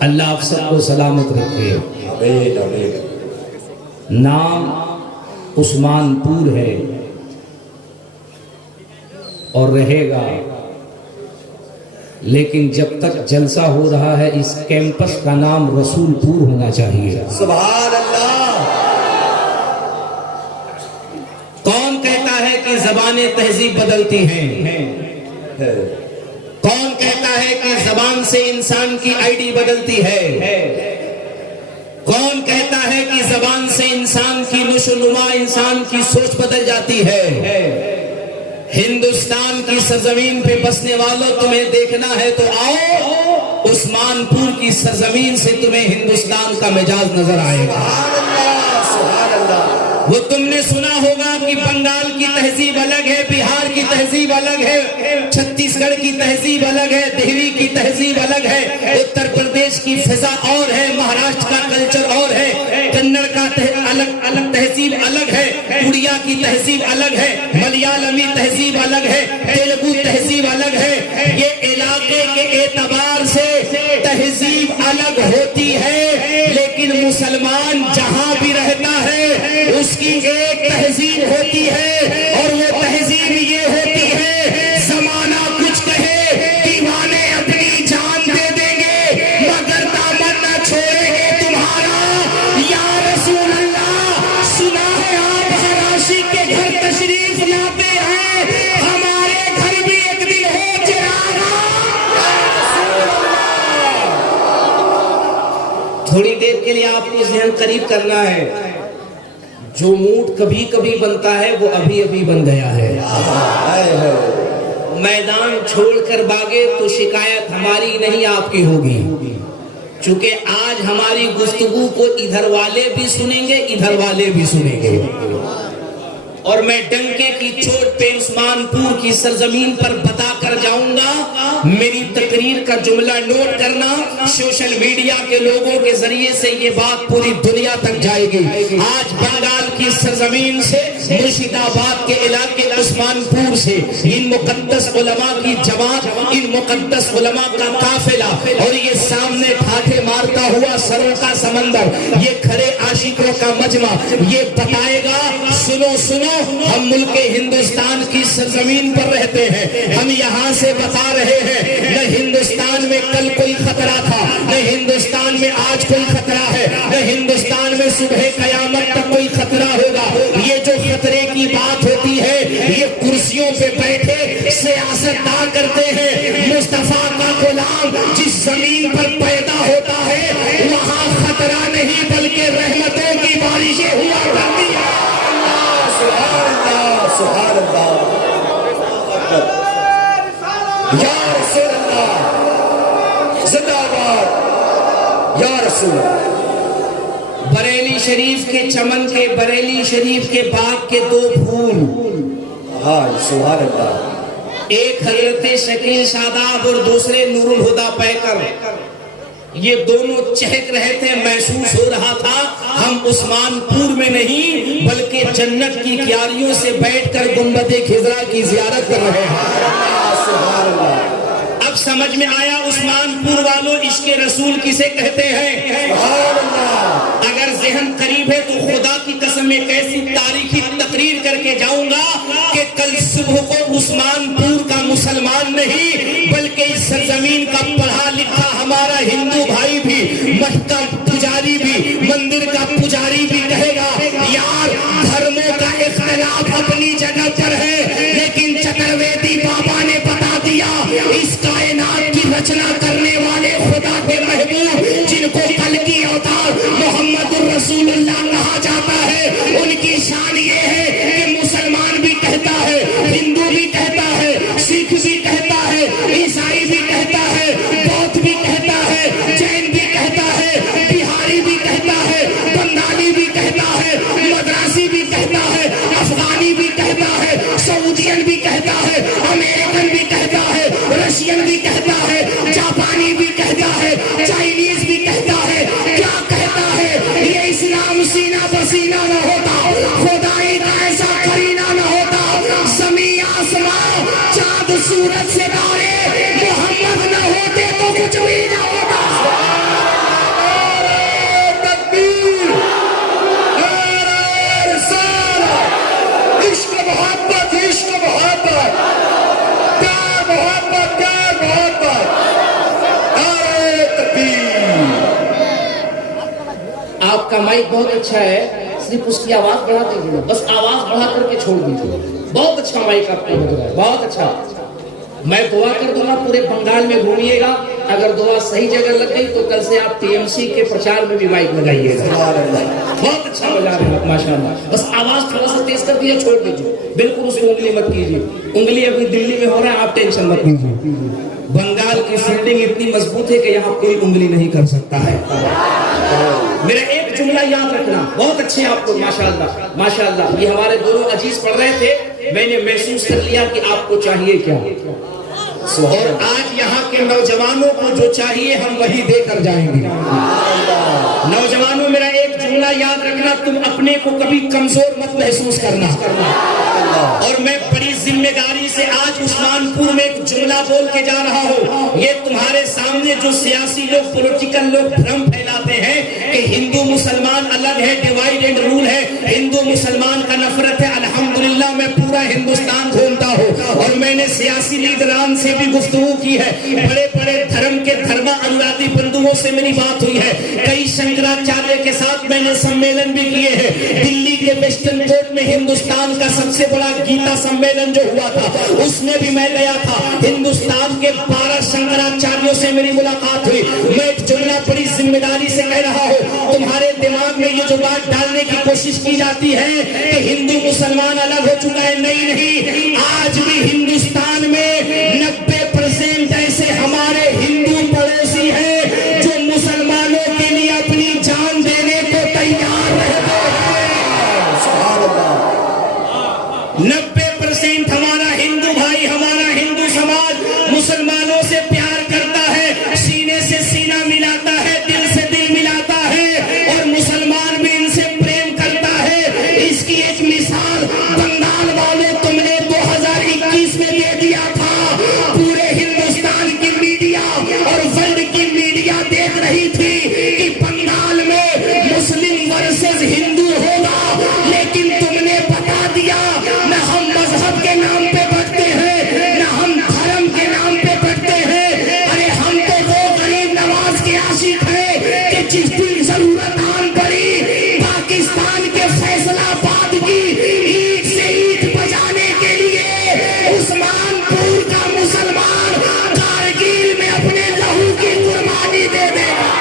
اللہ آپ سب کو سلامت رکھے. آمین آمین. نام عثمان پور ہے اور رہے گا، لیکن جب تک جلسہ ہو رہا ہے اس کیمپس کا نام رسول پور ہونا چاہیے. سبحان اللہ. کون کہتا ہے کہ زبانیں تہذیب بدلتی ہیں؟ کون کہتا ہے کہ زبان سے انسان کی آئی ڈی بدلتی ہے؟ کون کہتا ہے کہ زبان سے انسان کی نشو و نما، انسان کی سوچ بدل جاتی ہے؟ ہندوستان کی سرزمین پہ بسنے والوں، تمہیں دیکھنا ہے تو آؤ، عثمان پور کی سرزمین سے تمہیں ہندوستان کا مزاج نظر آئے گا. سبحان اللہ. وہ تم نے سنا ہوگا کہ بنگال کی تہذیب الگ ہے، بہار کی تہذیب الگ ہے، چھتیس گڑھ کی تہذیب الگ ہے، دہلی کی تہذیب الگ ہے، اتر پردیش کی فضا اور ہے، مہاراشٹر کا کلچر اور ہے، کنڑ کا الگ تہذیب الگ ہے، اڑیا کی تہذیب الگ ہے، ملیالمی تہذیب الگ ہے، تیلگو تہذیب الگ ہے. یہ علاقے کے اعتبار سے تہذیب الگ ہوتی ہے، لیکن مسلمان جہاں بھی رہتا ہے اس کی ایک تہذیب ہوتی ہے، اور وہ تہذیب یہ ہوتی ہے، زمانہ کچھ کہے دیوانے اپنی جان دے دیں گے مگر دامن نہ چھوڑیں گے تمہارا. یا رسول اللہ، سنا ہے آپ ہر عاشق کے گھر تشریف لاتے ہیں، ہمارے گھر بھی ایک دن ہو چراغا. تھوڑی دیر کے لیے آپ کو ذہن قریب کرنا ہے، جو موڈ کبھی کبھی بنتا ہے وہ ابھی ابھی بن گیا ہے. میدان چھوڑ کر بھاگے تو شکایت ہماری نہیں آپ کی ہوگی، چونکہ آج ہماری گفتگو کو ادھر والے بھی سنیں گے، ادھر والے بھی سنیں گے. اور میں ڈنکے کی چوٹ پہ عثمان پور کی سرزمین پر بتا کر جاؤں گا. میری تقریر کا جملہ نوٹ کرنا، سوشل میڈیا کے لوگوں کے ذریعے سے یہ بات پوری دنیا تک جائے گی. آج بنگال کی سرزمین سے، مرشد آباد کے علاقے عثمان پور سے ان مقدس علماء کی جماعت، ان مقدس علماء کا قافلہ، اور یہ سامنے ٹھاٹھے مارتا ہوا سروں کا سمندر، یہ کھڑے عاشقوں کا مجمع یہ بتائے گا، سنو سنو، ہم ملک ہندوستان کی سرزمین پر رہتے ہیں. ہم یہاں سے بتا رہے ہیں، نہ ہندوستان میں کل کوئی خطرہ تھا، نہ ہندوستان میں آج کوئی خطرہ ہے، نہ ہندوستان میں صبح قیامت تک کوئی خطرہ ہوگا. یہ جو خطرے کی بات ہوتی ہے، یہ کرسیوں پہ بیٹھے سیاست داں کرتے ہیں. مصطفیٰ کا غلام جس زمین پر پیدا ہوتا ہے وہاں خطرہ نہیں بلکہ رحمتوں کی بارشیں ہوا کرتی ہیں. سبحان اللہ. یا رسول اللہ، زندہ باد یا رسول. بریلی شریف کے چمن کے، بریلی شریف کے باغ کے دو پھول، ہاں سبحان اللہ. ایک حضرت شکیل شاداب اور دوسرے نور الہدا پیکر، یہ دونوں چہک رہے تھے. محسوس ہو رہا تھا ہم عثمان پور میں نہیں بلکہ جنت کی کیاریوں سے بیٹھ کر گنبد خضرا کی زیارت کر رہے ہیں. اب سمجھ میں آیا عثمان پور والوں عشق رسول کسے کہتے ہیں. اگر ذہن قریب ہے تو خدا کی قسم ایک ایسی تاریخی تقریر کر کے جاؤں گا کہ کل صبح کو عثمان پور کا مسلمان نہیں بلکہ اس سرزمین کا پڑھا لکھا ہمارا ہندو بھائی بھی، محترم پجاری بھی، مندر کا پجاری بھی کہے گا، یار دھرموں کا اختلاف اپنی جگہ پر ہے لیکن چترویدی بابا نے بتا دیا اس کائنات کی رچنا کرنے والے خدا کے محبوب جن کو کل کی اوتار محمد الرسول اللہ کہا جاتا ہے، ان کی شان یہ ہے کہ مسلمان بھی کہتا ہے، ہندو بھی کہتا ہے، سکھ بھی کہتا ہے، عیسائی بھی کہتا ہے، بودھ بھی کہتا ہے، جین بھی کہتا ہے، بہاری بھی کہتا ہے، بنگالی بھی کہتا ہے، مدراسی بھی کہتا ہے، افغانی بھی کہتا ہے، سعودین بھی کہتا ہے، امریکن بھی کہتا ہے، رشین بھی کہتا ہے، جاپانی بھی کہتا ہے، چائنیز بھی کہتا ہے. کیا کہتا ہے؟ یہ اسلام سینہ بسینہ نہ ہوتا، خدائی کا ایسا کرینہ نہ ہوتا، زمین آسمان چاند سورج ستارے محمد نہ ہوتے تو کچھ بھی نہ ہوتا. کا مائک بہت اچھا ہے، صرف اس کی آواز بڑھا دیجیے، بس آواز بڑھا کر کے چھوڑ دیجیے. بہت اچھا مائک آپ کا لگ رہا ہے، بہت اچھا. میں دعا کر دوں گا پورے بنگال میں گھومیے گا، اگر دعا صحیح جگہ لگ گئی تو کل سے آپ TMC کے پرچار میں بھی مائک لگائیے گا. بہت اچھا بجا رہے ہیں ماشاءاللہ. بس آواز تھوڑا سا تیز کر دیجیے، چھوڑ دیجیے، بالکل اس کو انگلی مت کیجیے. انگلی ابھی دلی میں ہو رہا ہے، آپ ٹینشن مت لیجیے. بنگال کی فیلڈنگ اتنی مضبوط ہے کہ یہاں کوئی انگلی نہیں کر سکتا ہے. میرا ایک جملہ یاد رکھنا، بہت اچھے آپ کو ماشاءاللہ ماشاءاللہ. یہ ہمارے دونوں عزیز پڑھ رہے تھے، میں نے محسوس کر لیا کہ آپ کو چاہیے کیا، اور آج یہاں کے نوجوانوں کو جو چاہیے ہم وہی دے کر جائیں گے. نوجوانوں میرا ایک جملہ یاد رکھنا، تم اپنے کو کبھی کمزور مت محسوس کرنا. اور میں بڑی ذمہ داری سے آج عثمان پور میں ایک جملہ بول کے جا رہا ہوں. یہ تمہارے سامنے جو سیاسی لوگ پولیٹیکل لوگ بھرم پھیلاتے ہیں کہ ہندو مسلمان الگ ہے، ڈیوائڈ اینڈ رول ہے، ہندو مسلمان کا نفرت ہے. الحمدللہ میں پورا ہندوستان گھومتا ہوں اور میں نے سیاسی لیڈران سے بھی گفتگو کی ہے، بڑے بڑے دھرم کے دھرما انوادی بندوؤں سے میری بات ہوئی ہے، کئی شنکراچاریہ کے ساتھ میں نے سمیلن بھی کیے ہیں. دلی کے ویسٹرن کورٹ میں ہندوستان کا سب سے بڑا گیتا سمیلن جو ہوا تھا اس میں بھی میں گیا تھا. ہندوستان کے 12 شنکراچاریوں سے میری ملاقات ہوئی. میں ایک جملہ بڑی ذمہ داری سے کہہ رہا ہوں، تمہارے دماغ میں یہ جو بات ڈالنے کی کوشش کی جاتی ہے کہ ہندو مسلمان الگ ہو چکا ہے، نہیں، آج بھی ہندوستان میں 90% ایسے ہمارے ہندو پڑوسی ہیں جو مسلمانوں کے لیے اپنی جان دینے کو تیار رہتے ہیں. 90% ہمارا ہندو بھائی، ہمارا ہندو سماج مسلمانوں سے پیار کرتا ہے، سینے سے سینہ ملاتا ہے، دل سے دل ملاتا ہے، اور مسلمان بھی ان سے پریم کرتا ہے. اس کی ایک مثال بنگال والے تم نے 2021 میں دے دیا تھا. پورے ہندوستان کی میڈیا اور ورلڈ کی میڈیا دیکھ رہی تھی کہ بنگال میں مسلم ورسز ہندو ہوگا، لیکن تم نے بتا دیا نہ ہم مذہب کے نام پہ بڑھتے ہیں، نہ ہم دھرم کے نام پہ بڑھتے ہیں. ارے ہم تو وہ غریب نواز کے عاشق ہیں کہ جس دن ضرورت آن پڑی پاکستان کے فیصلہ آباد کی اینٹ سے اینٹ بجانے کے لیے عثمان پور کا مسلمان کارگل میں اپنے لہو کی قربانی دے دے گا.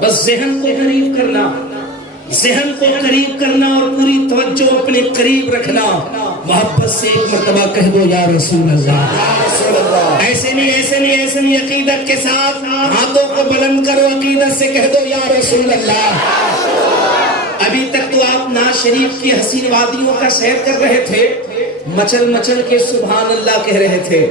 بس ذہن کو قریب کرنا، ذہن کو قریب کرنا اور پوری توجہ اپنے قریب رکھنا. محبت سے ایک مرتبہ کہہ دو یا رسول اللہ. ایسے نہیں ایسے نہیں ایسے نہیں، عقیدت کے ساتھ ہاتھوں کو بلند کرو، عقیدت سے کہہ دو یا رسول اللہ. ابھی تک تو آپ ناز شریف کی حسین وادیوں کا سیر کر رہے تھے، مچل مچل کے سبحان اللہ کہہ رہے تھے،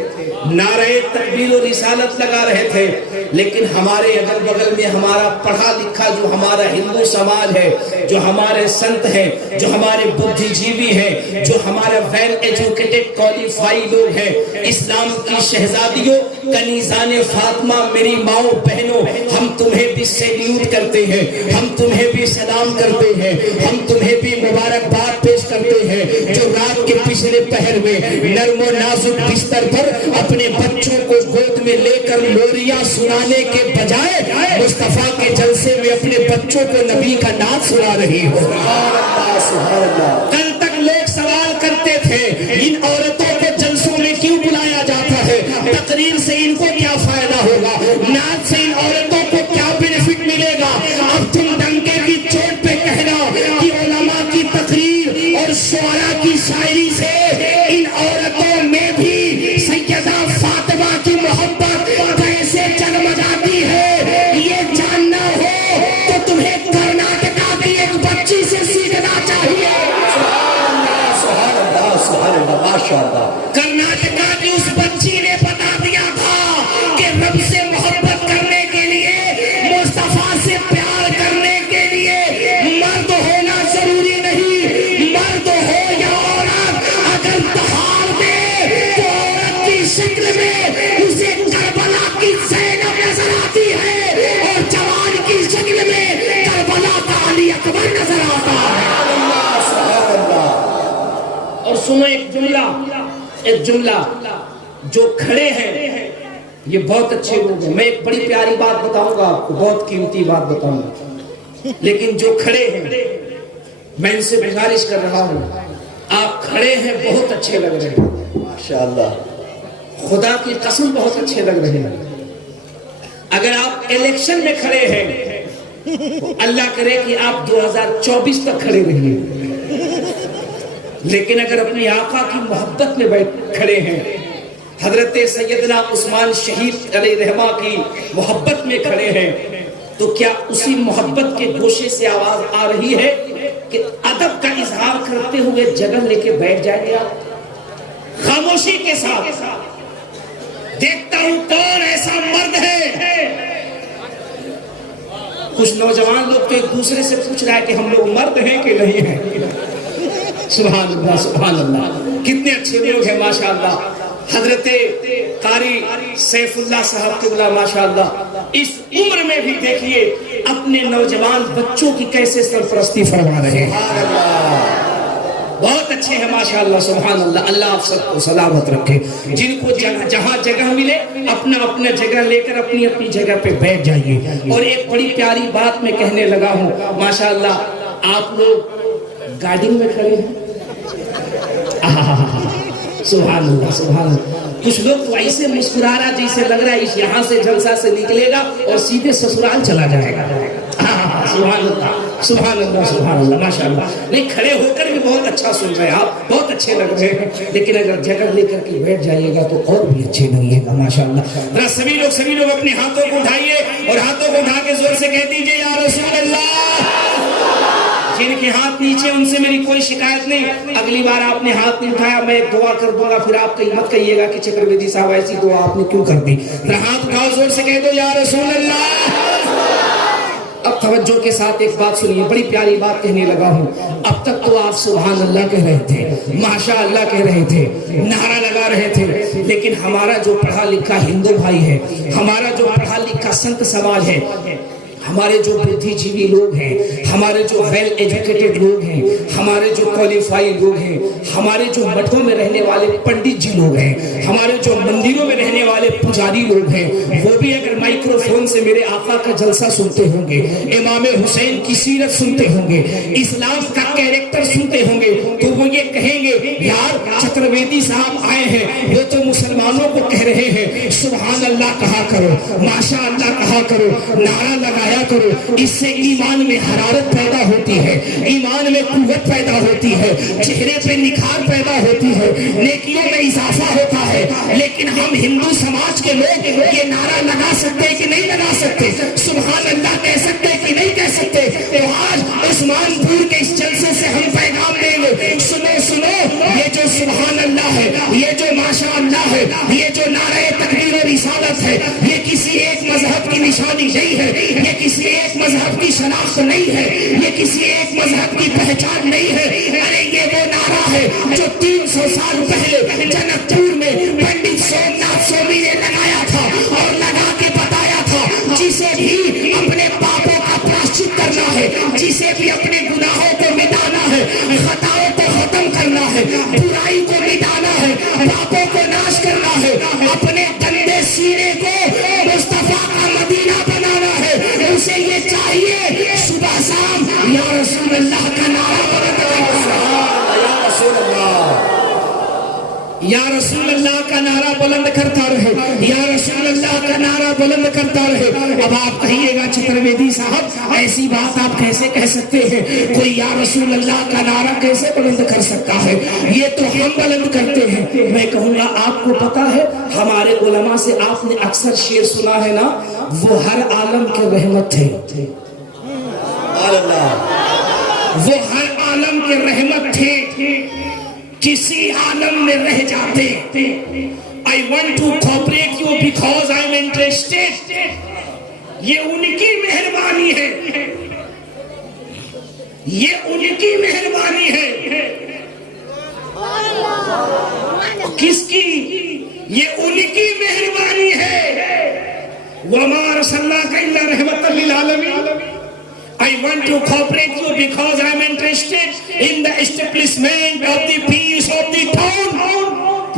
نعرہ تکبیر و رسالت لگا رہے تھے. لیکن ہمارے اگل بغل میں ہمارا پڑھا لکھا جو ہمارا ہندو سماج ہے، جو ہمارے سنت ہیں، جو ہمارے بدھی جیوی ہیں، جو ہمارے ویل ایجوکیٹڈ کوالیفائی لوگ ہیں، اسلام کی شہزادیوں، کنیزان فاطمہ، میری ماؤں بہنوں، ہم تمہیں بھی سیلیوٹ کرتے ہیں، ہم تمہیں بھی سلام کرتے ہیں، ہم تمہیں بھی مبارکباد پیش کرتے ہیں جو رات کے پچھلے پہر میں نرم و نازک بستر پر اپنے بچوں کو گود میں لے کر لوریاں سنانے کے بجائے مصطفیٰ کے جلسے میں اپنے بچوں کو نبی کا نعت سنا رہی ہو. کل تک لوگ سوال کرتے تھے ان عورتوں کو جلسوں میں کیوں بلایا جاتا ہے، تقریر سے ان کو کیا فائدہ ہوگا، نعت سے ان عورتوں کو کیا بینیفٹ ملے گا. اب تم ڈنکے کی چوٹ پہ کہنا کہ علماء کی تقریر اور شعراء کی شاعری سے ان عورتوں میں بھی سیدہ فاطمہ کی محبت کیسے جگمگاتی ہے، یہ جاننا ہو تو تمہیں کرناٹکا کی ایک بچی سے سیکھنا چاہیے. کرناٹکا کی اس بچی نے بتا دیا تھا کہ رب سے محبت کرنے کے لیے، مصطفیٰ سے پیار کرنے کے لیے مرد ہونا ضروری نہیں، مرد ہو یا عورت اگر دہاڑ دے تو عورت کی شکل میں اسے کربلا کی زینب نظر آتی ہے اور جوان کی شکل میں کربلا کا علی اکبر نظر آتا ہے. اور سنو ایک جملہ جو کھڑے ہیں یہ بہت اچھے لوگ ہیں. میں ایک بڑی پیاری بات بتاؤں گا آپ کو, بہت قیمتی بات بتاؤں گا, لیکن جو کھڑے ہیں میں ان سے گزارش کر رہا ہوں, آپ کھڑے ہیں بہت اچھے لگ رہے ہیں ماشاءاللہ, خدا کی قسم بہت اچھے لگ رہے ہیں. اگر آپ الیکشن میں کھڑے ہیں تو اللہ کرے کہ آپ 2024 تک کھڑے رہیے, لیکن اگر اپنی آقا کی محبت میں کھڑے ہیں, حضرت سیدنا عثمان شہید علیہ رحمہ کی محبت میں کھڑے ہیں, تو کیا اسی محبت کے گوشے سے آواز آ رہی ہے کہ ادب کا اظہار کرتے ہوئے جگہ لے کے بیٹھ جائیں گے آپ خاموشی کے ساتھ؟ دیکھتا ہوں کون ایسا مرد ہے. کچھ نوجوان لوگ تو ایک دوسرے سے پوچھ رہا ہے کہ ہم لوگ مرد ہیں کہ نہیں ہیں. سبحان اللہ سبحان اللہ, کتنے اچھے لوگ ہیں ماشاءاللہ. حضرت قاری سیف اللہ صاحب قبلہ ماشاءاللہ اس عمر میں بھی دیکھیے اپنے نوجوان بچوں کی کیسے سرپرستی فرما رہے ہیں. بہت اچھے ہیں ماشاءاللہ سبحان اللہ. اللہ آپ سب کو سلامت رکھے. جن کو جہاں جگہ ملے اپنا اپنا جگہ لے کر اپنی اپنی جگہ پہ بیٹھ جائیے. اور ایک بڑی پیاری بات میں کہنے لگا ہوں ماشاءاللہ, آپ لوگ گارڈنگ میں کھڑے ہیں, سبحان اللہ سبحان اللہ. کچھ لوگ تو ایسے مسکرا رہا جیسے لگ رہا ہے اس یہاں سے جلسہ سے نکلے گا اور سیدھے سسرال چلا جائے گا. سبحان اللہ سبحان اللہ سبحان اللہ ماشاءاللہ. نہیں, کھڑے ہو کر بھی بہت اچھا سن رہے ہیں آپ, بہت اچھے لگ رہے ہیں, لیکن اگر جگہ لے کر کے بیٹھ جائیے گا تو اور بھی اچھے لگیے گا ماشاءاللہ. ذرا سبھی لوگ اپنے ہاتھوں کو اٹھائیے اور ہاتھوں کو اٹھا کے زور سے کہہ دیجئے یا رسول اللہ. جن کے ہاتھ نیچے ان سے میری کوئی شکایت نہیں, اگلی بار آپ نے ہاتھ نہیں اٹھایا میں ایک دعا کر دوں گا, پھر آپ کہیں مت کہیے گا کہ چکرویدی صاحب ایسی دعا آپ نے کیوں کر دی. ہاتھ اٹھاؤ زور سے کہہ دو یا رسول اللہ. اب توجہ کے ساتھ ایک بات سنیے, بڑی پیاری بات کہنے لگا ہوں. اب تک تو آپ سبحان اللہ کہہ رہے تھے, ماشاء اللہ کہہ رہے تھے, نعرہ لگا رہے تھے, لیکن ہمارا جو پڑھا لکھا ہندو بھائی ہے, ہمارا جو پڑھا لکھا سنت سماج ہے, ہمارے جو بدھی جیوی لوگ ہیں, ہمارے جو ویل ایجوکیٹڈ لوگ ہیں, ہمارے جو کوالیفائی لوگ ہیں, ہمارے جو مٹھوں میں رہنے والے پنڈت جی لوگ ہیں, ہمارے جو مندروں میں رہنے والے پجاری لوگ ہیں, وہ بھی اگر مائکرو فون سے میرے آقا کا جلسہ سنتے ہوں گے, امام حسین کی سیرت سنتے ہوں گے, اسلام کا کیریکٹر سنتے ہوں گے, تو وہ یہ کہیں گے یار چترویدی صاحب آئے ہیں, وہ تو مسلمانوں کو کہہ رہے ہیں سبحان اللہ کہا کرو, ماشاء اللہ کہا کرو, نعرہ لگایا کرو. اس سے ایمان میں حرارت پیدا ہوتی ہے, ایمان میں قوت پیدا ہوتی ہے, چہرے پہ نکھار پیدا ہوتی ہے, نیکیوں میں اضافہ ہوتا ہے. لیکن ہم ہندو سماج کے لوگ یہ نعرہ لگا سکتے کہ نہیں لگا سکتے, سبحان اللہ کہہ سکتے کہ نہیں کہہ سکتے. تو آج عثمان پور کے اس جلسے سے ہم پیغام دیں گے, سنو سنو, یہ جو سبحان اللہ ہے, یہ جو ماشاء اللہ ہے, یہ جو نعرہ تکبیر و رسالت ہے, یہ کسی ایک مذہب کی نشانی نہیں ہے, یہ کسی ایک مذہب کی شناخت نہیں ہے, یہ کسی ایک مذہب کی پہچان نہیں ہے. ارے یہ وہ نعرہ ہے جو 300 سال پہلے جنک پور میں پنڈت سومناتھ سوامی نے لگایا تھا اور لگا کے بتایا تھا, جسے بھی اپنے پاپوں کا پراشچت کرنا ہے, جسے بھی اپنے گناہوں کو مٹانا ہے, خطاؤں کو ختم کرنا ہے, برائی کو مٹانا ہے, پاپوں کو ناش کرنا ہے, اپنے گندے سینے کو مصطفیٰ کا مدینہ بنانا ہے, اسے یہ چاہیے صبح شام یا رسول اللہ کا نعرہ بلند یا رسول اللہ کا نعرہ بلند کرتا رہے, یا رسول اللہ کا نعرہ بلند کرتا رہے. اب آپ کہیے گا چترویدی صاحب ایسی بات آپ کیسے کہہ سکتے ہیں, کوئی یا رسول اللہ کا نعرہ کیسے بلند کر سکتا ہے, یہ تو ہم بلند کرتے ہیں. میں کہوں گا آپ کو پتا ہے ہمارے علماء سے آپ نے اکثر شعر سنا ہے نا, وہ ہر عالم کے رحمت تھے, وہ ہر عالم کے رحمت تھے, کسی عالم میں رہ جاتے. I want to cooperate you because I am interested. یہ ان کی مہربانی ہے, یہ ان کی مہربانی ہے. کس کی؟ یہ ان کی مہربانی ہے. وَمَا أَرْسَلْنَاكَ إِلَّا رَحْمَةً لِلْعَالَمِينَ. I want to cooperate you because I am interested in the establishment of the peace of the town.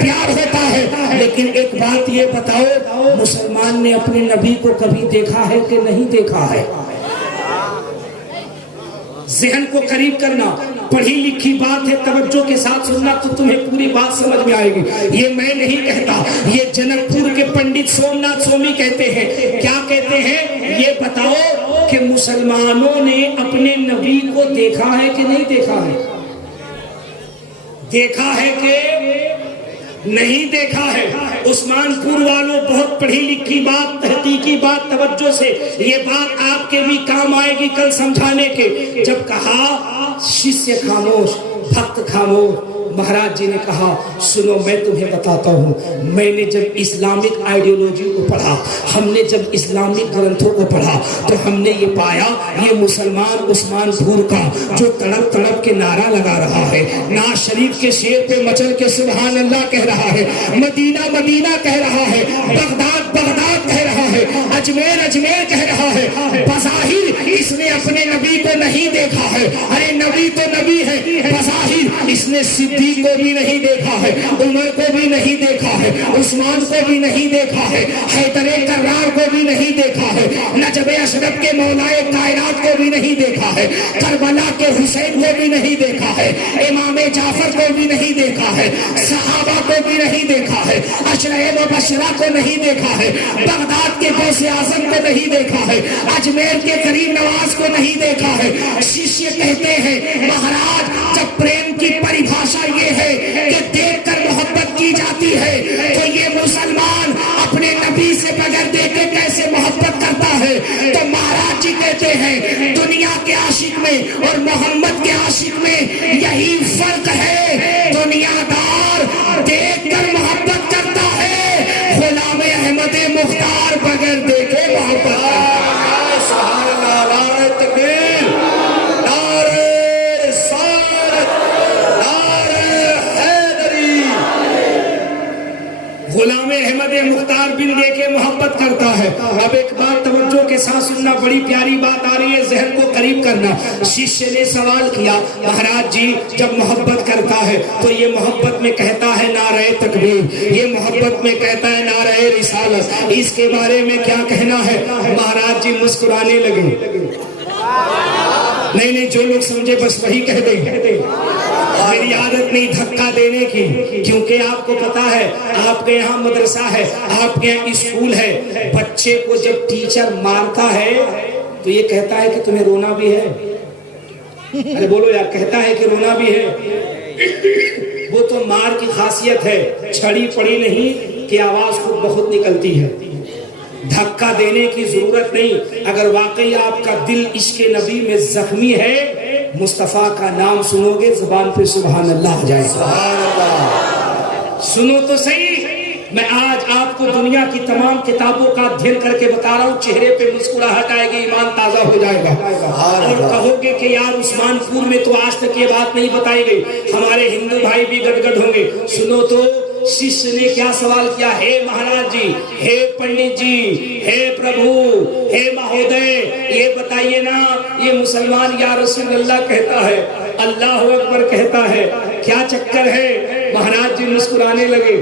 پیار ہوتا ہے، لیکن ایک بات یہ بتاؤ، مسلمان نے اپنے نبی کو کبھی دیکھا ہے کہ نہیں دیکھا ہے؟ ذہن کو قریب کرنا، پڑھی لکھی بات ہے، توجہ کے ساتھ سننا تو تمہیں پوری بات سمجھ میں آئے گی۔ یہ میں نہیں کہتا، یہ جنک پور کے پنڈت سومناتھ سوامی کہتے ہیں۔ کیا کہتے ہیں؟ یہ بتاؤ کہ مسلمانوں نے اپنے نبی کو دیکھا ہے کہ نہیں دیکھا ہے؟ دیکھا ہے کہ نہیں دیکھا ہے؟ عثمان پور والوں، بہت پڑھی لکھی بات، تحقیقی بات، توجہ سے یہ بات آپ کے بھی کام آئے گی کل سمجھانے کے۔ جب کہا شیشیہ خاموش، بھکت خاموش، مہاراج جی نے کہا سنو میں تمہیں بتاتا ہوں، میں نے جب اسلامک آئیڈیولوجی کو پڑھا، ہم نے جب اسلامک گرنتھوں کو پڑھا تو ہم نے یہ پایا یہ مسلمان عثمان پور کا جو تڑپ تڑپ کے نعرہ لگا رہا ہے، نعت شریف کے شیر پہ مچل کے سبحان اللہ کہہ رہا ہے، مدینہ مدینہ کہہ رہا ہے، بغداد بغداد کہہ رہا ہے، اجمیر اجمیر کہہ رہا ہے، بظاہر اس نے اپنے نبی کو نہیں دیکھا ہے۔ ارے نبی تو نبی ہے، بظاہر اس نے صدیق کو بھی نہیں دیکھا ہے، عمر کو بھی نہیں دیکھا ہے، عثمان کو بھی نہیں دیکھا ہے، حیدر کرار کو بھی نہیں دیکھا ہے، نجب اشرف کے مولائے کائنات کو بھی نہیں دیکھا ہے، کربلا کے حسین کو بھی نہیں دیکھا ہے، امام جعفر کو بھی نہیں دیکھا ہے، صحابہ کو بھی نہیں دیکھا ہے، عشرہ مبشرہ کو نہیں دیکھا ہے، بغداد کے غوث اعظم کو نہیں دیکھا ہے، اجمیر کے کریم نواز کو نہیں دیکھا ہے۔ شیشیہ کہتے ہیں مہاراج جب پریم کی پریبھاشا یہ ہے کہ دیکھ کر محبت کی جاتی ہے تو یہ مسلمان اپنے نبی سے بغیر دیکھے کیسے محبت کرتا ہے؟ تو مہاراج جی کہتے ہیں دنیا کے عاشق میں اور محمد کے عاشق میں یہی فرق ہے، دنیا دار دیکھ کر محبت کرتا ہے، غلام احمد مختار بغیر دیکھے محبت کرتا ہے۔ غلام احمد مختار بن دیکھے محبت کرتا ہے۔ اب ایک بات توجہ کے ساتھ سننا، بڑی پیاری بات آ رہی ہے، ذہن کو قریب کرنا۔ شیشے نے سوال کیا مہاراج جی جب محبت کرتا ہے تو یہ محبت میں کہتا ہے نعرہ تکبیر، یہ محبت میں کہتا ہے نعرہ رسالت، اس کے بارے میں کیا کہنا ہے؟ مہاراج جی مسکرانے لگے۔ نہیں جو لوگ سمجھے بس وہی کہہ دیں، میری عادت نہیں دھکا دینے کی، کیونکہ آپ کو پتا ہے آپ کے یہاں مدرسہ ہے، آپ کے یہاں اسکول ہے، بچے کو جب ٹیچر مارتا ہے تو یہ کہتا ہے کہ تمہیں رونا بھی ہے؟ ارے بولو یار، کہتا ہے کہ رونا بھی ہے؟ وہ تو مار کی خاصیت ہے، چھڑی پڑی نہیں کہ آواز خود بخود نکلتی ہے، دھکا دینے کی ضرورت نہیں۔ اگر واقعی آپ کا دل عشق نبی میں زخمی ہے، مصطفیٰ کا نام سنو گے زبان پہ سبحان اللہ آ جائے گا۔ سنو تو صحیح، میں آج آپ کو دنیا کی تمام کتابوں کا ادھین کر کے بتا رہا ہوں، چہرے پہ مسکراہٹ آئے گی، ایمان تازہ ہو جائے گا، اور کہو گے کہ یار عثمان پور میں تو آج تک یہ بات نہیں بتائی گئی، ہمارے ہندو بھائی بھی گدگد ہوں گے۔ سنو تو شیشیہ نے کیا سوال کیا، ہے مہاراج جی، ہے پنڈت جی، ہے پربھو، ہے مہودے، یہ بتائیے نا یہ مسلمان یا رسول اللہ کہتا ہے، اللہ اکبر کہتا ہے، کیا چکر ہے؟ مہاراج جی مسکرانے لگے،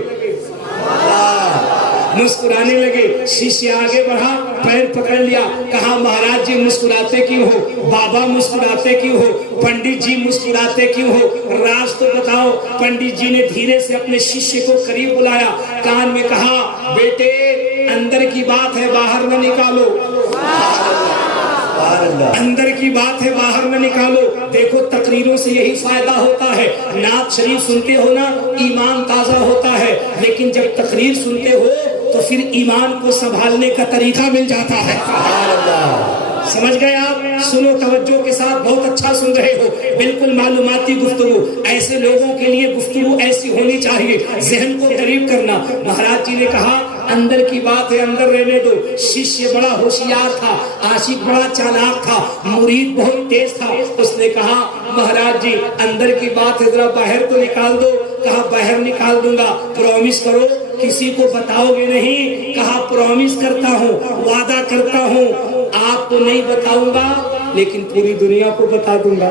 مسکرانے لگے۔ شیشیہ آگے بڑھا، پیر پکڑ لیا، کہا مہاراج جی مسکراتے کیوں ہو؟ بابا مسکراتے کیوں ہو؟ پنڈت جی مسکراتے کیوں ہو؟ راز تو بتاؤ۔ پنڈت جی نے دھیرے سے اپنے شیشیہ کو قریب بلایا، کان میں کہا بیٹے اندر کی بات ہے باہر نہ نکالو، اندر کی بات ہے باہر نہ نکالو۔ دیکھو تقریروں سے یہی فائدہ ہوتا ہے، نعت شریف سنتے ہو نا ایمان تازہ ہوتا ہے، لیکن جب تقریر سنتے ہو تو پھر ایمان کو سنبھالنے کا طریقہ مل جاتا ہے۔ سمجھ گئے آپ؟ سنو توجہ کے ساتھ، بہت اچھا سن رہے ہو، بالکل معلوماتی گفتگو، ایسے لوگوں کے لیے گفتگو ایسی ہونی چاہیے، ذہن کو قریب کرنا۔ مہاراج جی نے کہا اندر کی بات ہے اندر رہنے دو۔ شیشیہ بڑا ہوشیار تھا، عاشق بڑا چالاک تھا، مرید بہت تیز تھا، اس نے کہا مہاراج جی اندر کی بات ہے ذرا باہر تو نکال دو۔ کہا باہر نکال دوں گا، پرومس کرو کسی کو بتاؤ گے نہیں؟ کہا پرومس کرتا ہوں، وعدہ کرتا ہوں، آپ کو نہیں بتاؤں گا لیکن پوری دنیا کو بتا دوں گا۔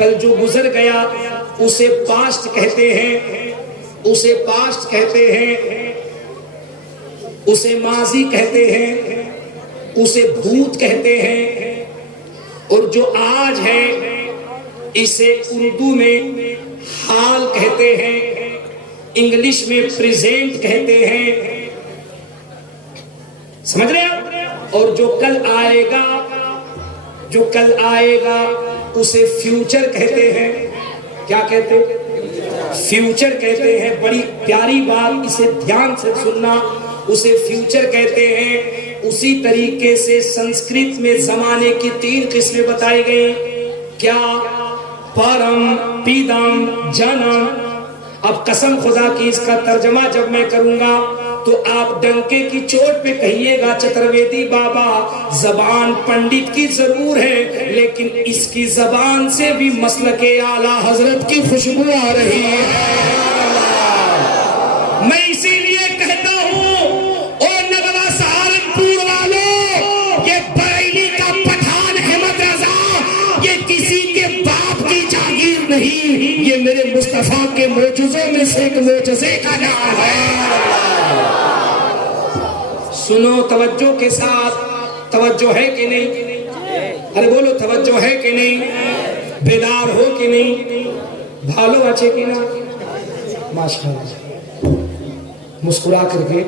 کل جو گزر گیا اسے پاسٹ کہتے ہیں، اسے پاسٹ کہتے ہیں، اسے ماضی کہتے ہیں، اسے بھوت کہتے ہیں، اور جو آج ہے اسے اردو میں حال کہتے ہیں، انگلش میں پریزنٹ کہتے ہیں، سمجھ رہے ہیں؟ اور جو کل آئے گا، جو کل آئے گا اسے فیوچر کہتے ہیں۔ کیا کہتے ہیں؟ فیوچر کہتے ہیں۔ بڑی پیاری بات، اسے دھیان سے سننا، اسے فیوچر کہتے ہیں۔ اسی طریقے سے سنسکرت میں زمانے کی 3 قسمیں بتائی گئی۔ کیا؟ پرم، پیدم، جنم۔ اب قسم خدا کی اس کا ترجمہ جب میں کروں گا تو آپ ڈنکے کی چوٹ پہ کہیے گا چترویدی بابا زبان پنڈت کی ضرور ہے لیکن اس کی زبان سے بھی مسلک اعلیٰ حضرت کی خوشبو آ رہی ہے۔ میں اسی لیے کہتا ہوں او نگلا سہارنپور والوں، یہ بریلی کا پٹھان احمد رضا یہ کسی کے باپ کی جاگیر نہیں، یہ میرے مصطفیٰ کے معجزوں میں سے ایک معجزے کا نام ہے۔ سنو توجہ کے ساتھ، توجہ ہے کہ نہیں؟ ارے بولو توجہ ہے کہ نہیں؟ بیدار ہو کہ نہیں؟ بھالو اچھے کی نا؟ ماشاءاللہ، مسکرا کر کے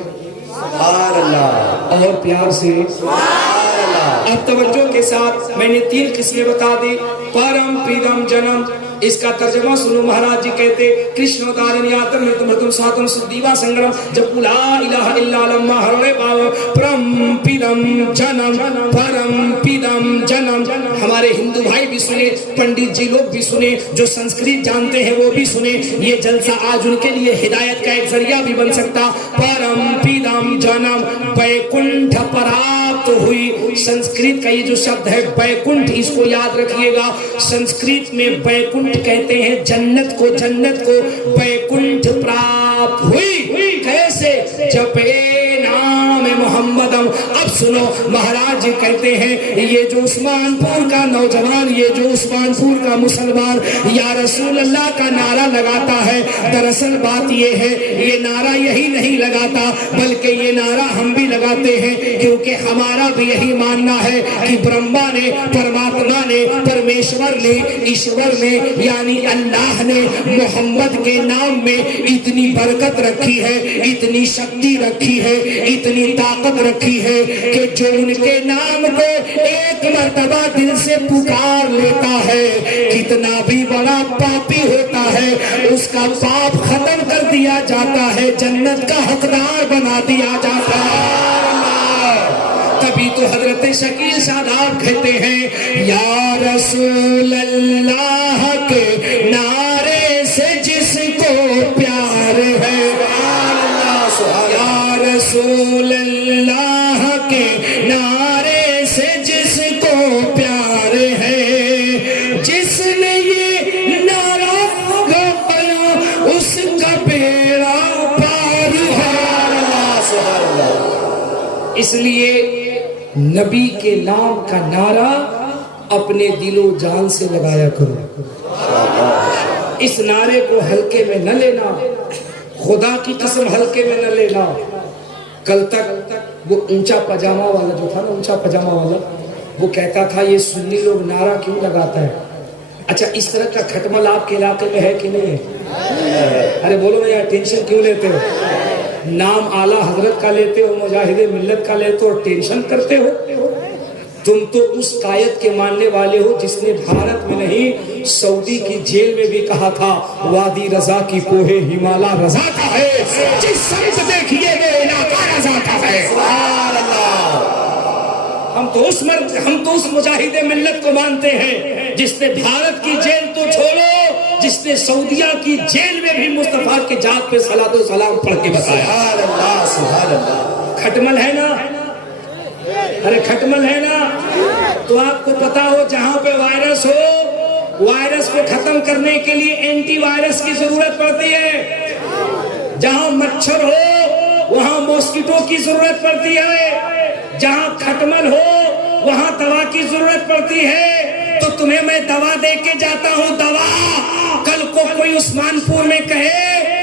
سبحان اللہ، اور پیار سے سبحان اللہ۔ اب توجہ کے ساتھ میں نے 3 قسمیں بتا دی، پرم، پیدم، جنم۔ اس کا ترجمہ سنو، مہاراج جی کہتے کرشن دارنیاتم مرتم ساتم سدیوا سنگرم جب لا الہ الا اللہ ہرے باو پرم پیدم جنم، پرم پیدم جنم۔ ہمارے ہندو بھائی بھی سنے، پنڈت جی لوگ بھی سنے، جو سنسکرت جانتے ہیں وہ بھی سنے۔ یہ جلسہ آج ان کے لیے ہدایت کا ایک ذریعہ بھی بن سکتا۔ پرم پیدم جنم، بیکنٹھ پراپت ہوئی۔ سنسکرت کا یہ جو شبد ہے بیکنٹھ، اس کو یاد رکھیے گا۔ سنسکرت میں بیکنٹھ کہتے ہیں جنت کو، جنت کو بیکنٹھ پراپت ہوئی۔ کیسے؟ جب نام محمدم۔ اب سنو، مہاراج جی کہتے ہیں یہ جو عثمان پور کا نوجوان، یہ جو عثمان پور کا مسلمان یا رسول اللہ کا نعرہ لگاتا ہے، دراصل بات یہ ہے یہ نعرہ یہی نہیں لگاتا بلکہ یہ نعرہ ہم بھی لگاتے ہیں، کیونکہ ہمارا بھی یہی ماننا ہے کہ برہما نے، پرماتما نے، پرمیشور نے، ایشور نے یعنی اللہ نے محمد کے نام میں اتنی برکت رکھی ہے، اتنی شکتی رکھی ہے، اتنی طاقت رکھی ہے کہ جو ان کے نام کو ایک مرتبہ دل سے پکار لیتا ہے، کتنا بھی بڑا پاپی ہوتا ہے اس کا پاپ ختم کر دیا جاتا ہے، جنت کا حقدار بنا دیا جاتا ہے۔ تبھی تو حضرت شکیل شاداب کہتے ہیں یا رسول اللہ کے نعرے سے جس کو پیار ہے، یا رسول اللہ کے نعرے سے جس کو پیار ہے، جس نے یہ نعرہ گایا اس کا بیڑا پار ہے۔ اس لیے نبی کے نام کا نعرہ اپنے دل و جان سے لگایا کرو، اس نعرے کو ہلکے میں نہ لینا، خدا کی قسم ہلکے میں نہ لینا۔ کل تک وہ اونچا پاجامہ والا جو تھا نا، اونچا پاجامہ والا، وہ کہتا تھا یہ سنی لوگ نعرہ کیوں لگاتا ہے؟ اچھا اس طرح کا کھٹمل آپ کے علاقے میں ہے کہ نہیں ہے؟ ارے بولو نا یار، ٹینشن کیوں لیتے ہو؟ نام اعلیٰ حضرت کا لیتے ہو، مجاہد ملت کا لیتے ہو اور ٹینشن کرتے ہو؟ تم تو اس قائد کے ماننے والے ہو جس نے بھارت میں نہیں سعودی کی جیل میں بھی کہا تھا وادی رضا کی کوہ ہمالا رضا کا ہے، جس سمت دیکھیے وہ علاقہ رضا کا ہے۔ ہم تو اس مجاہد ملت کو مانتے ہیں جس نے بھارت کی جیل تو چھوڑو، جس نے سعودیہ کی جیل میں بھی مصطفیٰ کے جات پہ صلاۃ و سلام پڑھ کے بتایا۔ کھٹمل ہے نا؟ ارے کھٹمل ہے نا؟ تو آپ کو پتا ہو جہاں پہ وائرس ہو، وائرس کو ختم کرنے کے لیے اینٹی وائرس کی ضرورت پڑتی ہے، جہاں مچھر ہو وہاں ماسکیٹو کی ضرورت پڑتی ہے، جہاں کھٹمل ہو وہاں دوا کی ضرورت پڑتی ہے۔ تو تمہیں میں دوا دے کے جاتا ہوں، دوا۔ کل کو کوئی عثمان پور میں کہے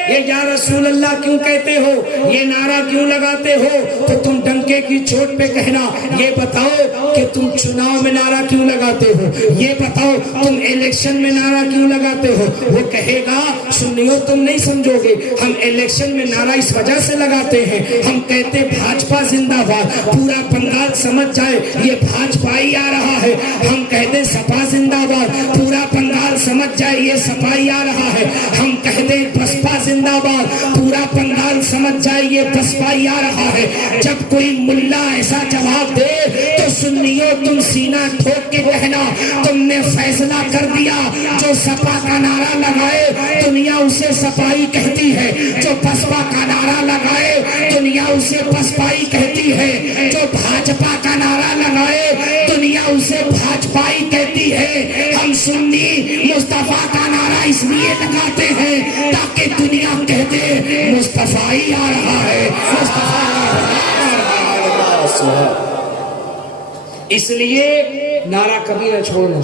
یہ یا رسول اللہ کیوں کہتے ہو، یہ نعرہ کیوں لگاتے ہو، تو تم ڈنکے کی چوٹ پہ کہنا یہ بتاؤ کہ تم چناؤ میں نعرہ کیوں لگاتے ہو، یہ بتاؤ تم الیکشن میں نعرہ کیوں لگاتے ہو۔ وہ کہے گا سنیو تم نہیں سمجھو گے، ہم الیکشن میں نعرہ اس وجہ سے لگاتے ہیں، ہم کہتے بھاجپا زندہ باد، پورا بنگال سمجھ جائے یہ بھاجپا ہی آ رہا ہے، ہم کہتے سپا زندہ باد، پورا بنگال سمجھ جائے یہ سپا ہی آ رہا ہے، ہم کہتے بسپا زندہ باد، پورا بنگال سمجھ جائے یہ بسپا ہی آ رہا ہے۔ جب کوئی ملا ایسا جواب دے تو سنیو تم سینہ ٹھوک کے کہنا تم نے فیصلہ کر دیا، جو سپا کا نعرہ لگائے دنیا اسے سپائی کہتی ہے، جو بسپا کا نعرہ لگائے دنیا اسے بسپائی کہتی ہے، جو بھاجپا کا نعرہ لگائے دنیا اسے بھاجپائی کہتی ہے۔ ہم سنی مصطفیٰ کا نعرہ اس لیے لگاتے ہیں تاکہ دنیا کہتے مصطفیٰ ہی آ رہا ہے، مصطفیٰ اس لیے نعرہ کبھی نہ چھوڑنا،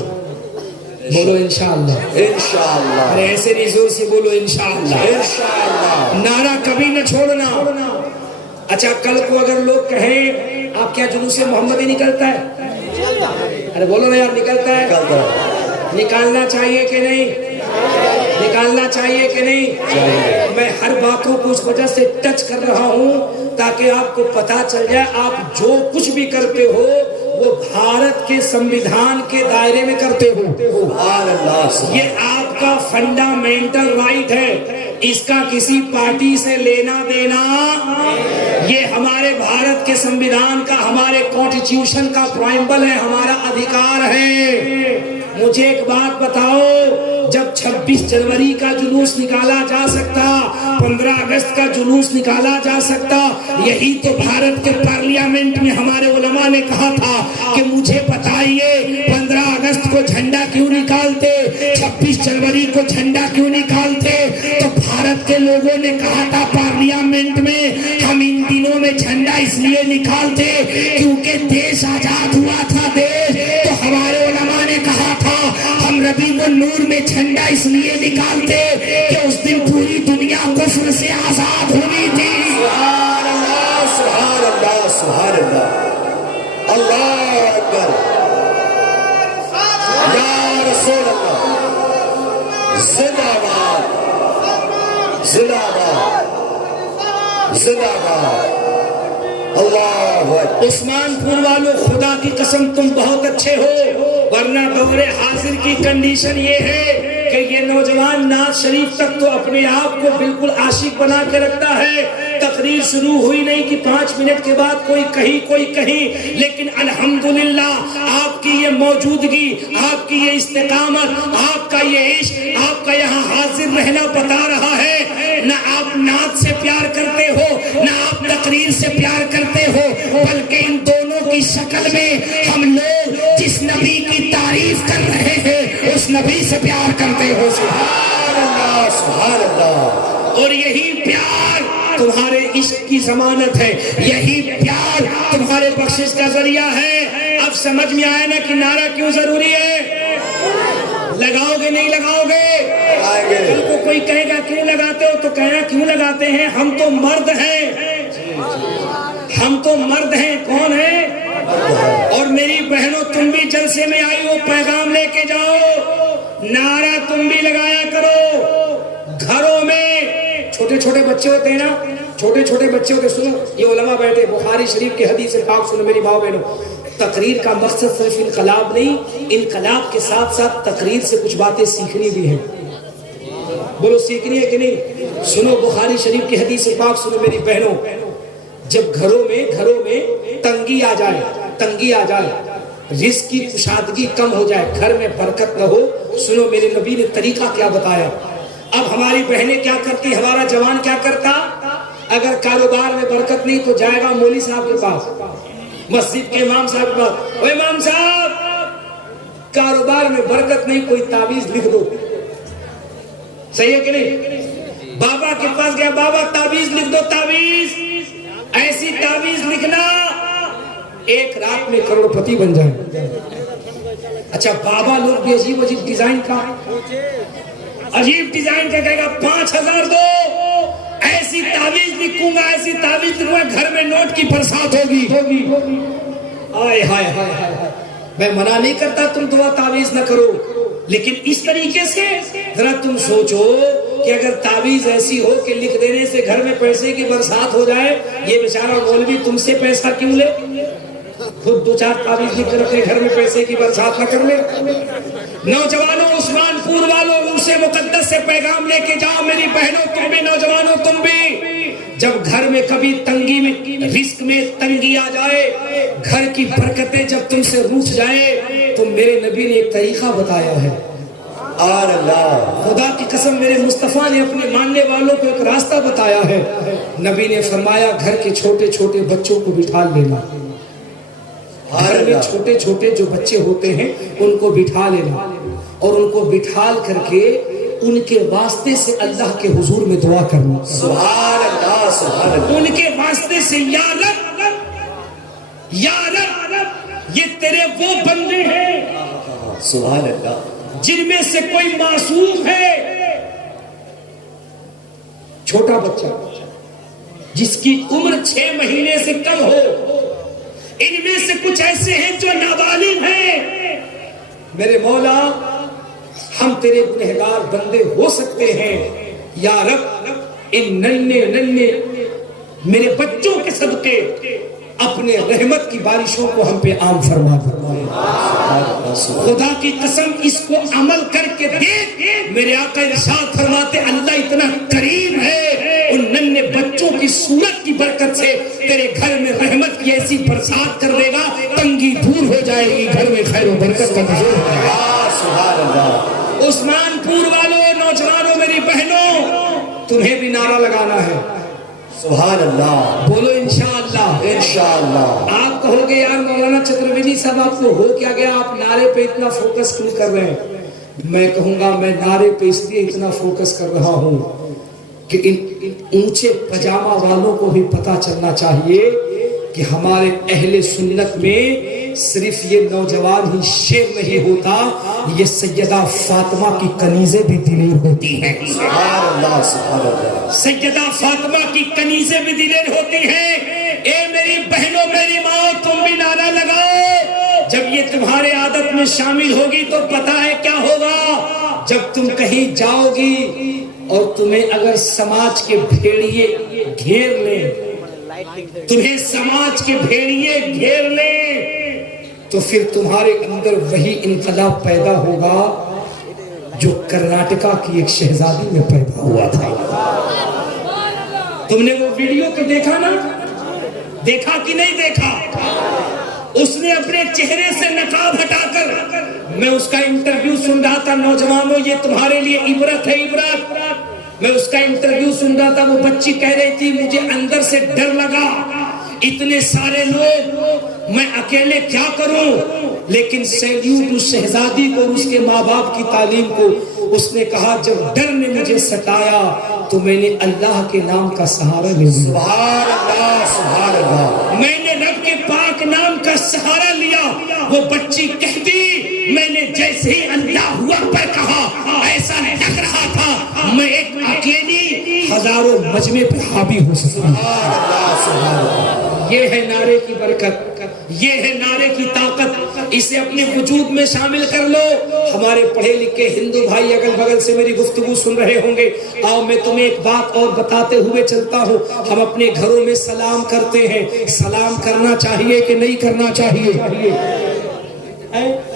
بولو انشاءاللہ، انشاءاللہ، ارے ایسے نہیں زور سے بولو انشاءاللہ، انشاءاللہ، نعرہ کبھی نہ چھوڑنا۔ اچھا کل کو اگر لوگ کہیں آپ کیا جلوس محمدی نکلتا ہے، ارے بولو نا یار نکلتا ہے، نکالنا چاہیے کہ نہیں، نکالنا چاہیے کہ نہیں؟ میں ہر باتوں کو اس وجہ سے ٹچ کر رہا ہوں تاکہ آپ کو پتا چل جائے آپ جو کچھ بھی کرتے ہو وہ بھارت کے سمویدھان کے دائرے میں کرتے ہو، یہ آپ کا فنڈامنٹل رائٹ ہے، اس کا کسی پارٹی سے لینا دینا، یہ ہمارے بھارت کے سمویدھان کا، ہمارے کانسٹیٹیوشن کا پرائمبل ہے، ہمارا ادھیکار ہے۔ مجھے ایک بات بتاؤ، جب 26 جنوری کا جلوس نکالا جا سکتا، 15 اگست کا جلوس نکالا جا سکتا، یہی تو بھارت کے پارلیمنٹ میں ہمارے علماء نے کہا تھا کہ مجھے بتائیے 15 اگست کو جھنڈا کیوں نکالتے، 26 جنوری کو جھنڈا کیوں نکالتے، تو بھارت کے لوگوں نے کہا تھا پارلیمنٹ میں ہم ان دنوں میں جھنڈا اس لیے نکالتے کیونکہ دیش آزاد ہوا تھا دیش، تو ہمارے علماء نے کہا تھا ہم ربیع النور میں جھنڈا اس لیے نکالتے کہ اس دن پوری دنیا کفر سے آزاد ہوئی تھی۔ سبحان اللہ، سبحان اللہ، سبحان اللہ، اللہ اکبر، یا رسول اللہ، زندہ باد، زندہ باد، زندہ باد، اللہ اکبر۔ عثمان پور والوں خدا کی قسم تم بہت اچھے ہو، ورنہ دور حاضر کی کنڈیشن یہ ہے کہ یہ نوجوان ناز شریف تک تو اپنے آپ کو بالکل عاشق بنا کے رکھتا ہے، تقریر شروع ہوئی نہیں کہ 5 منٹ کے بعد کوئی کہیں، لیکن الحمدللہ آپ کی یہ موجودگی، آپ کی یہ استقامت، آپ کا یہ عشق، آپ کا یہاں حاضر رہنا بتا رہا ہے نہ آپ نعت سے پیار کرتے ہو نہ آپ تقریر سے پیار کرتے ہو، بلکہ ان دونوں کی شکل میں ہم لوگ جس نبی کی تعریف کر رہے ہیں اس نبی سے پیار کرتے ہو۔ سبحان اللہ، سبحان اللہ، اور یہی پیار تمہارے عشق کی ضمانت ہے، یہی پیار تمہارے بخشش کا ذریعہ ہے۔ اب سمجھ میں آیا نا کہ نعرہ کیوں ضروری ہے؟ لگاؤ گے نہیں لگاؤ گے؟ کل کو کوئی کہے گا کیوں لگاتے ہو تو کہنا کیوں لگاتے ہیں، ہم تو مرد ہیں، ہم تو مرد ہیں۔ کون ہیں؟ اور میری بہنوں تم بھی جلسے میں آئی ہو، پیغام لے کے جاؤ، نعرہ تم بھی لگایا کرو گھروں میں۔ چھوٹے چھوٹے بچے ہوتے ہیں نا، چھوٹے چھوٹے بچے ہوتے، سنو یہ علماء بیٹھے، بخاری شریف کی حدیث پاک سنو میری ماں بہنوں، تقریر کا مقصد صرف انقلاب نہیں، انقلاب کے ساتھ ساتھ تقریر سے کچھ باتیں سیکھنی بھی ہیں، بولو سیکھنی ہے کہ نہیں؟ سنو بخاری شریف کی حدیث پاک سنو میری بہنوں، جب گھروں میں تنگی آ جائے، رزق کی کشادگی کم ہو جائے، گھر میں برکت نہ ہو، سنو میرے نبی نے طریقہ کیا بتایا۔ اب ہماری بہنیں کیا کرتی، ہمارا جوان کیا کرتا، اگر کاروبار میں برکت نہیں تو جائے گا مولوی صاحب کے پاس، مسجد کے امام صاحب کے پاس، اوہ امام صاحب کاروبار میں برکت نہیں، کوئی تعویذ لکھ دو، صحیح ہے کہ نہیں؟ بابا کے پاس گیا، بابا تعویذ لکھ دو، تعویذ، ایسی تعویذ لکھنا ایک رات میں کروڑ پتی بن جائے، اچھا بابا لوگ بھی عجیب عجیب ڈیزائن کا کہے گا 5,000 دو، ایسی تعویذ لکھوں گا، ایسی تعویذ لکھوں گا، گھر میں نوٹ کی برسات ہوگی۔ آئے ہائے ہائے ہائے، میں منع نہیں کرتا تم دعا تعویذ نہ کرو، لیکن اس طریقے سے ذرا تم سوچو کہ اگر تعویذ ایسی ہو کہ لکھ دینے سے گھر میں پیسے کی برسات ہو جائے، یہ بیچارہ مولوی تم سے پیسہ کیوں لے؟ خود 2-4 تعویذ لکھ کر اپنے گھر میں پیسے کی برسات نہ کر لے۔ نوجوانوں، عثمان پور والوں، ان سے مقدس سے پیغام لے کے جاؤ، میری بہنوں تم بھی، نوجوانوں تم بھی، جب گھر میں کبھی تنگی میں، رزق میں تنگی آ جائے، گھر کی برکتیں جب تم سے روٹھ جائے، تو میرے نبی نے ایک طریقہ بتایا ہے۔ خدا کی قسم میرے مصطفیٰ نے اپنے ماننے والوں کو ایک راستہ بتایا ہے۔ نبی نے فرمایا گھر کے چھوٹے چھوٹے بچوں کو بٹھا لینا، گھر میں چھوٹے چھوٹے جو بچے ہوتے ہیں ان کو بٹھا لینا، اور ان کو بٹھال کر کے ان کے واسطے سے اللہ کے حضور میں دعا کرنا۔ سبحان اللہ، سبحان اللہ۔ ان کے واسطے سے یا رب، یا رب، یہ تیرے وہ بندے ہیں سبحان اللہ جن میں سے کوئی معصوم ہے، چھوٹا بچہ جس کی عمر 6 مہینے سے کم ہو، ان میں سے کچھ ایسے ہیں جو نابالغ ہیں، میرے مولا ہم تیرے گنہگار بندے ہو سکتے ہیں، یا رب ان ننھے ننھے میرے بچوں کے صدقے اپنے رحمت کی بارشوں کو ہم پہ عام فرما دے۔ خدا کی قسم اس کو عمل کر کے دیکھ، میرے آقا ارشاد فرماتے اللہ اتنا کریم ہے، ان ننھے بچوں کی صورت کی برکت سے تیرے گھر میں رحمت کی ایسی برسات کر دے گا، تنگی دور ہو جائے گی، گھر میں خیر و برکت کا نزول ہوگا۔ سبحان اللہ۔ عثمان پور والوں، نوجوانوں، میری بہنوں، تمہیں بھی نعرہ لگانا ہے۔ سبحان اللہ، بولو انشاءاللہ، انشاءاللہ۔ آپ کہو گے یار مولانا چترویدی صاحب آپ کو ہو کیا گیا، آپ نعرے پہ اتنا فوکس کیوں کر رہے ہیں؟ میں کہوں گا میں نعرے پہ اس لیے اتنا فوکس کر رہا ہوں کہ ان اونچے پجامہ والوں کو بھی پتا چلنا چاہیے کہ ہمارے اہل سنت میں صرف یہ نوجوان ہی شیر نہیں ہوتا، یہ سیدہ فاطمہ کی کنیزیں بھی دلیر ہوتی ہیں۔ سبحان اللہ، سبحان اللہ۔ سیدہ فاطمہ کی کنیزیں بھی دلیر ہوتی ہیں۔ اے میری بہنوں، میری ماں، تم بھی نعرہ لگاؤ، جب یہ تمہارے عادت میں شامل ہوگی تو پتہ ہے کیا ہوگا، جب تم کہیں جاؤ گی اور تمہیں اگر سماج کے بھیڑیے گھیر لیں، تمہیں سماج کے بھیڑیے گھیر لیں، تو پھر تمہارے اندر وہی انقلاب پیدا ہوگا جو کرناٹکا کی ایک شہزادی میں پیدا ہوا تھا۔ تم نے وہ ویڈیو تو دیکھا نا، دیکھا کہ نہیں دیکھا؟ اس نے اپنے چہرے سے نقاب ہٹا کر، میں اس کا انٹرویو سن رہا تھا، نوجوانوں یہ تمہارے لیے عبرت ہے، عبرت۔ میں اس کا انٹرویو سن رہا تھا، وہ بچی کہہ رہی تھی مجھے اندر سے ڈر لگا، اتنے سارے لوگ، میں اکیلے کیا کروں، لیکن سیلیوٹ اس شہزادی کو اور اس کے ماں باپ کی تعلیم کو۔ اس نے کہا جب ڈر نے مجھے ستایا تو میں نے اللہ کے نام کا سہارا لیا، سبحان اللہ، سبحان اللہ۔ میں نے رب کے پاک نام کا سہارا لیا۔ وہ بچی کہتی میں نے جیسے ہی اللہ اکبر کہا ایسا لگ رہا تھا میں ایک اکیلی ہزاروں مجمع پہ حاوی ہو سکتا ہوں۔ یہ ہے نعرے کی برکت، یہ ہے نعرے کی طاقت، اسے اپنے وجود میں شامل کر لو۔ ہمارے پڑھے لکھے ہندو بھائی اگل بغل سے میری گفتگو سن رہے ہوں گے، آؤ میں تمہیں ایک بات اور بتاتے ہوئے چلتا ہوں۔ ہم اپنے گھروں میں سلام کرتے ہیں، سلام کرنا چاہیے کہ نہیں کرنا چاہیے؟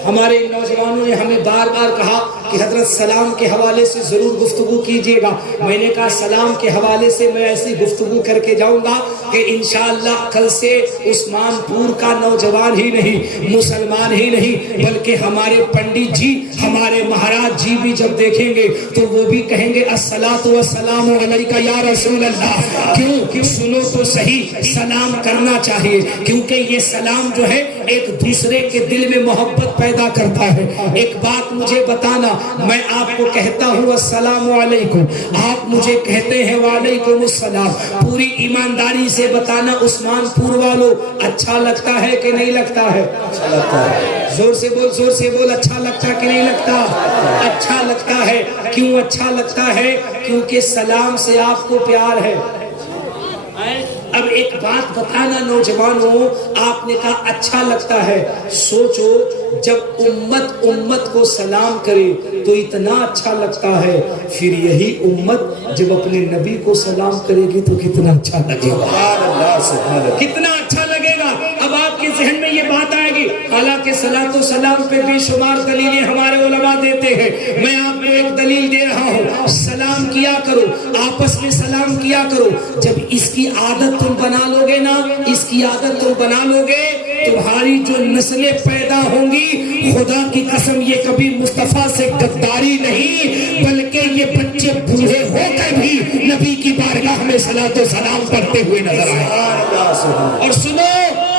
ہمارے نوجوانوں نے ہمیں بار بار کہا کہ حضرت سلام کے حوالے سے ضرور گفتگو کیجئے گا۔ میں نے کہا سلام کے حوالے سے میں ایسی گفتگو کر کے جاؤں گا کہ انشاءاللہ کل سے عثمان پور کا نوجوان ہی نہیں، مسلمان ہی نہیں، بلکہ ہمارے پنڈت جی، ہمارے مہاراج جی بھی جب دیکھیں گے تو وہ بھی کہیں گے الصلاۃ والسلام علیک یا رسول اللہ۔ کیوں؟ سنو تو صحیح، سلام کرنا چاہیے، کیونکہ یہ سلام جو ہے ایک دوسرے کے دل میں محبت پیدا کرتا ہے. ایک بات مجھے بتانا, میں آپ کو کہتا ہوں السلام علیکم, آپ مجھے کہتے ہیں وعلیکم السلام. پوری ایمانداری سے بتانا عثمان پور والوں, اچھا لگتا ہے کہ نہیں لگتا ہے؟ زور سے بول, زور سے بول, اچھا لگتا کہ نہیں لگتا؟ اچھا لگتا ہے. کیوں اچھا لگتا ہے؟ کیونکہ سلام سے آپ کو پیار ہے. اب ایک بات بتانا نوجوانوں, آپ نے کہا اچھا لگتا ہے, سوچو جب امت کو سلام کرے تو اتنا اچھا لگتا ہے, پھر یہی امت جب اپنے نبی کو سلام کرے گی تو کتنا اچھا لگے گا, کتنا اچھا لگے گا. اب آپ کے ذہن میں یہ بات آئے گی, حالانکہ صلاۃ و سلام پہ بے شمار دلیلیں ہمارے علماء دیتے ہیں. میں آپ کو ایک دلیل دے رہا ہوں, سلام کیا کرو, آپس میں سلام کیا کرو. جب اس کی عادت تم بنا لو گے نا, اس کی عادت تم بنا لو گے, تمہاری جو نسلیں پیدا ہوں گی, خدا کی قسم یہ کبھی مصطفیٰ سے غداری نہیں, بلکہ یہ بچے بوڑھے ہو کر بھی نبی کی بارگاہ میں صلاۃ و سلام پڑھتے ہوئے نظر آئے. اور سنو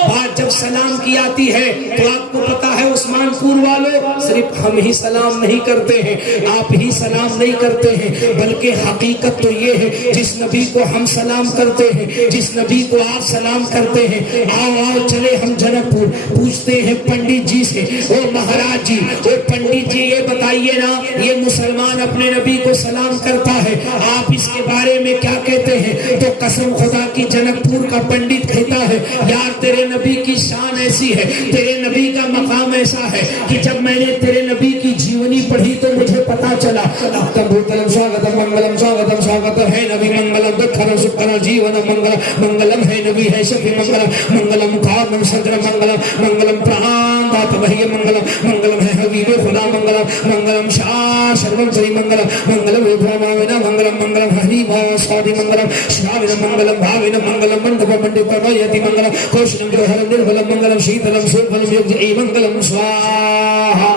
بات جب سلام کی آتی ہے تو آپ کو پتا ہے عثمان پور والوں, صرف ہم ہی سلام نہیں کرتے ہیں, آپ ہی سلام نہیں کرتے ہیں, بلکہ حقیقت تو یہ ہے جس نبی کو ہم سلام کرتے ہیں, جس نبی کو آپ سلام کرتے ہیں. آؤ چلے ہم جنک پور, پوچھتے ہیں پنڈت جی سے, او مہاراج جی, او پنڈت جی یہ بتائیے نا, یہ مسلمان اپنے نبی کو سلام کرتا ہے, آپ اس کے بارے میں کیا کہتے ہیں؟ تو قسم خدا کی جنک پور کا پنڈت کہتا ہے, یار تیرے نبی کی شان ایسی ہے, تیرے نبی کا مقام ایسا ہے کہ جب میں نے تیرے نبی کی جیونی پڑھی تو مجھے پتا چلا. منگلم سواگتم سواگتم ہے نبی, منگلم دکھنم سکھنم جیونم منگلم, منگلم ہے نبی ہے شفی منگلم, منگلم کارنم سجنم منگلم, منگلم پران دات بھئی منگلم, منگلم ہے حبیب خدا منگلم, منگلم شاہ شرمم سری منگلم, منگلم ابھرماوینا منگلم, منگلم ہری بھاو سادی منگلم, شراوینا منگلم بھاوینا منگلم, منڈپ منڈپ پرویتی منگلم, کوشنم جوہرم نرملم منگلم, شیتلم سوپلم یوگجئی منگلم سواہا.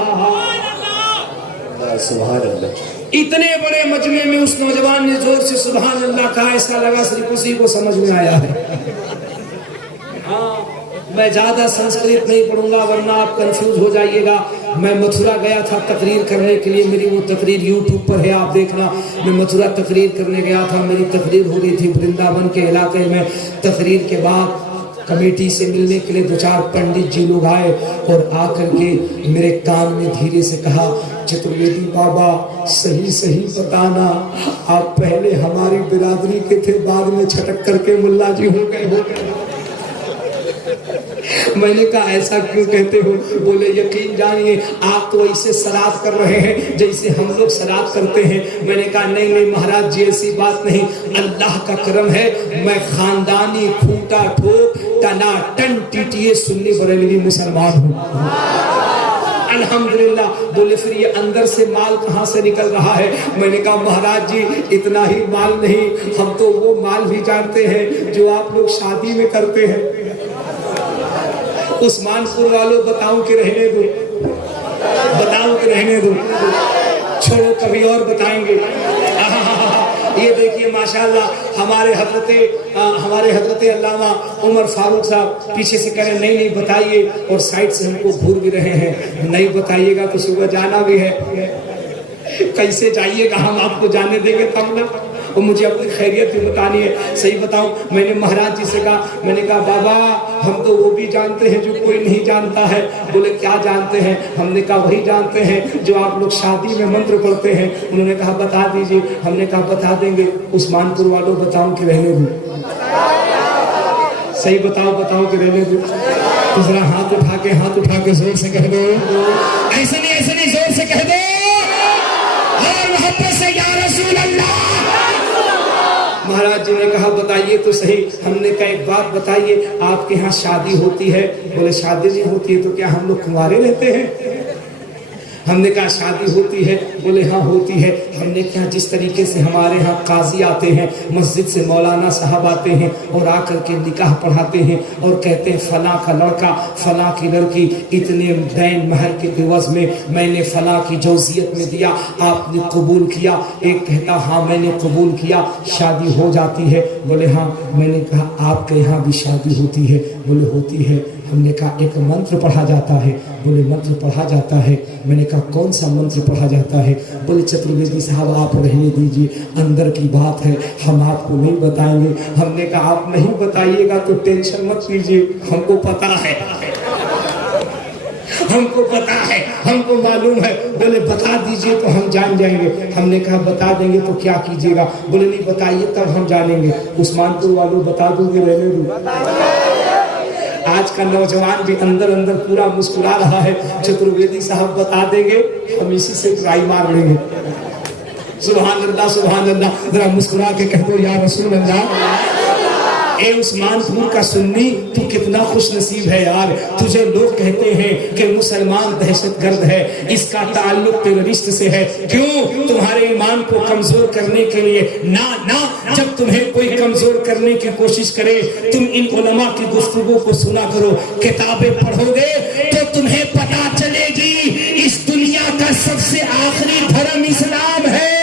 سبحان اللہ. اتنے بڑے مجمع میں اس نوجوان نے زور سے سبحان اللہ کہا, ایسا لگا صرف اسی کو سمجھ میں آیا ہے. میں زیادہ سنسکرت نہیں پڑھوں گا ورنہ آپ کنفیوز ہو جائیے گا. میں متھرا گیا تھا تقریر کرنے کے لیے, میری وہ تقریر یوٹیوب پر ہے, آپ دیکھنا. میں متھرا تقریر کرنے گیا تھا, میری تقریر ہو رہی تھی برنداون کے علاقے میں. تقریر کے بعد کمیٹی سے ملنے کے لیے دو چار پنڈت جی لوگ آئے اور آ کر کے میرے کان میں دھیرے سے کہا, چترویدی بابا صحیح بتانا, آپ پہلے ہماری برادری کے تھے, بعد میں چھٹک کر کے ملا جی ہو گئے. میں نے کہا ایسا کیوں کہتے ہو؟ بولے یقین جانیے آپ تو ایسے سلاد کر رہے ہیں جیسے ہم لوگ سلاد کرتے ہیں. میں نے کہا نہیں مہاراج جی ایسی بات نہیں, اللہ کا کرم ہے, میں خاندانی کھوٹا ٹھوک ٹنا ٹن ٹیٹیے سنی بریلوی مسلمان ہوں الحمدللہ. بولے پھر یہ اندر سے مال کہاں سے نکل رہا ہے؟ میں نے کہا مہاراج جی اتنا ہی مال نہیں, ہم تو وہ مال بھی جانتے ہیں جو آپ لوگ شادی میں کرتے ہیں. عثمان پور والوں بتاؤں کہ رہنے دو, بتاؤں کہ رہنے دو, چھوڑو کبھی اور بتائیں گے. یہ دیکھیے ماشاءاللہ ہمارے حضرت علامہ عمر فاروق صاحب پیچھے سے کہہ رہے ہیں نہیں بتائیے, اور سائڈ سے ہم کو گھور بھی رہے ہیں, نہیں بتائیے گا تو صبح جانا بھی ہے. کیسے جائیے گا, ہم آپ کو جانے دیں گے تب نا, اور مجھے اپنی خیریت بھی بتانی ہے. صحیح بتاؤں, میں نے مہاراج جی سے کہا, میں نے کہا بابا ہم تو وہ بھی جانتے ہیں جو کوئی نہیں جانتا ہے. بولے کیا جانتے ہیں؟ ہم نے کہا وہی جانتے ہیں جو آپ لوگ شادی میں منتر پڑھتے ہیں. انہوں نے کہا بتا دیجئے. ہم نے کہا بتا دیں گے. عثمان پور والوں بتاؤں کہ رہنے دو؟ صحیح بتاؤ کہ رہنے دو. دوسرا ہاتھ اٹھا کے زور سے کہہ دو, ایسے نہیں زور سے کہہ دو, اور محبت سے یا رسول اللہ. مہاراج جی نے کہا بتائیے تو صحیح. ہم نے کہا ایک بات بتائیے, آپ کے ہاں شادی ہوتی ہے؟ بولے شادی نہیں ہوتی ہے تو کیا ہم لوگ کنوارے رہتے ہیں؟ ہم نے کہا شادی ہوتی ہے؟ بولے ہاں ہوتی ہے. ہم نے کہا جس طریقے سے ہمارے ہاں قاضی آتے ہیں, مسجد سے مولانا صاحب آتے ہیں اور آ کر کے نکاح پڑھاتے ہیں اور کہتے ہیں فلاں کا لڑکا فلاں کی لڑکی اتنے دین مہر کے عوض میں نے فلاں کی جوزیت میں دیا, آپ نے قبول کیا؟ ایک کہتا ہاں میں نے قبول کیا. شادی ہو جاتی ہے؟ بولے ہاں. میں نے کہا آپ کے یہاں بھی شادی ہوتی ہے؟ بولے ہوتی ہے. ہم نے کہا ایک منتر پڑھا جاتا ہے. بولے منتر پڑھا جاتا ہے. میں نے کہا کون سا منتر پڑھا جاتا ہے؟ بولے چترویدی صاحب آپ رہنے دیجیے، اندر کی بات ہے، ہم آپ کو نہیں بتائیں گے. ہم نے کہا آپ نہیں بتائیے گا تو ٹینشن مت لیجیے، ہم کو پتا ہے، ہم کو پتا ہے، ہم کو معلوم ہے. بولے بتا دیجئے تو ہم جان جائیں گے. ہم نے کہا بتا دیں گے تو کیا کیجئے گا؟ بولے نہیں بتائیے تب ہم جانیں گے. عثمان پور والوں بتا دوں گے رہنے دو. آج کا نوجوان بھی اندر اندر پورا مسکرا رہا ہے. چترویدی صاحب بتا دیں گے، ہم اسی سے ٹرائی مار لیں گے. سبحان اللہ سبحان اللہ. ذرا مسکرا کے کہہ دو یا رسول اللہ. اے عثمان پور کا سنی، تو کتنا خوش نصیب ہے یار. تجھے لوگ کہتے ہیں کہ مسلمان دہشت گرد ہے، اس کا تعلق ٹیررسٹ سے ہے. کیوں؟ تمہارے ایمان کو کمزور کرنے کے لیے. نہ جب تمہیں کوئی کمزور کرنے کی کوشش کرے، تم ان علماء کی گفتگو کو سنا کرو، کتابیں پڑھو گے تو تمہیں پتا چلے گی اس دنیا کا سب سے آخری دھرم اسلام ہے.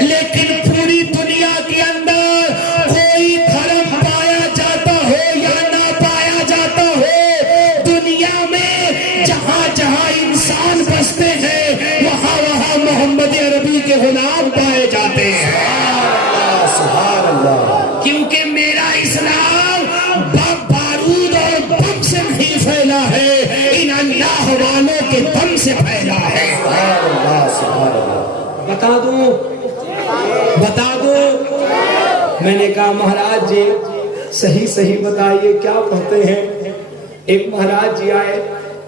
لیکن پوری دنیا کے اندر کوئی دھرم پایا جاتا ہو یا نہ پایا جاتا ہو، دنیا میں جہاں جہاں انسان بستے ہیں وہاں وہاں محمد عربی کے غلام پائے جاتے ہیں. سبحان اللہ. کیونکہ میرا اسلام بارود اور بم سے نہیں پھیلا ہے، ان اللہ والوں کے دم سے پھیلا ہے. سبحان اللہ سبحان اللہ. بتا دو. میں نے کہا مہاراج جی صحیح بتائیے کیا پڑھتے ہیں؟ ایک مہاراج جی آئے،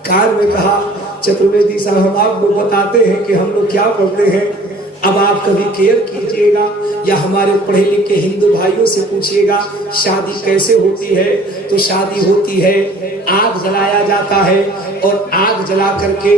کان میں کہا چترویدی صاحب ہم آپ کو بتاتے ہیں کہ ہم لوگ کیا پڑھتے ہیں. اب آپ کبھی کیئر کیجئے گا یا ہمارے پڑھے لکھے ہندو بھائیوں سے پوچھئے گا شادی کیسے ہوتی ہے. تو شادی ہوتی ہے، آگ جلایا جاتا ہے اور آگ جلا کر کے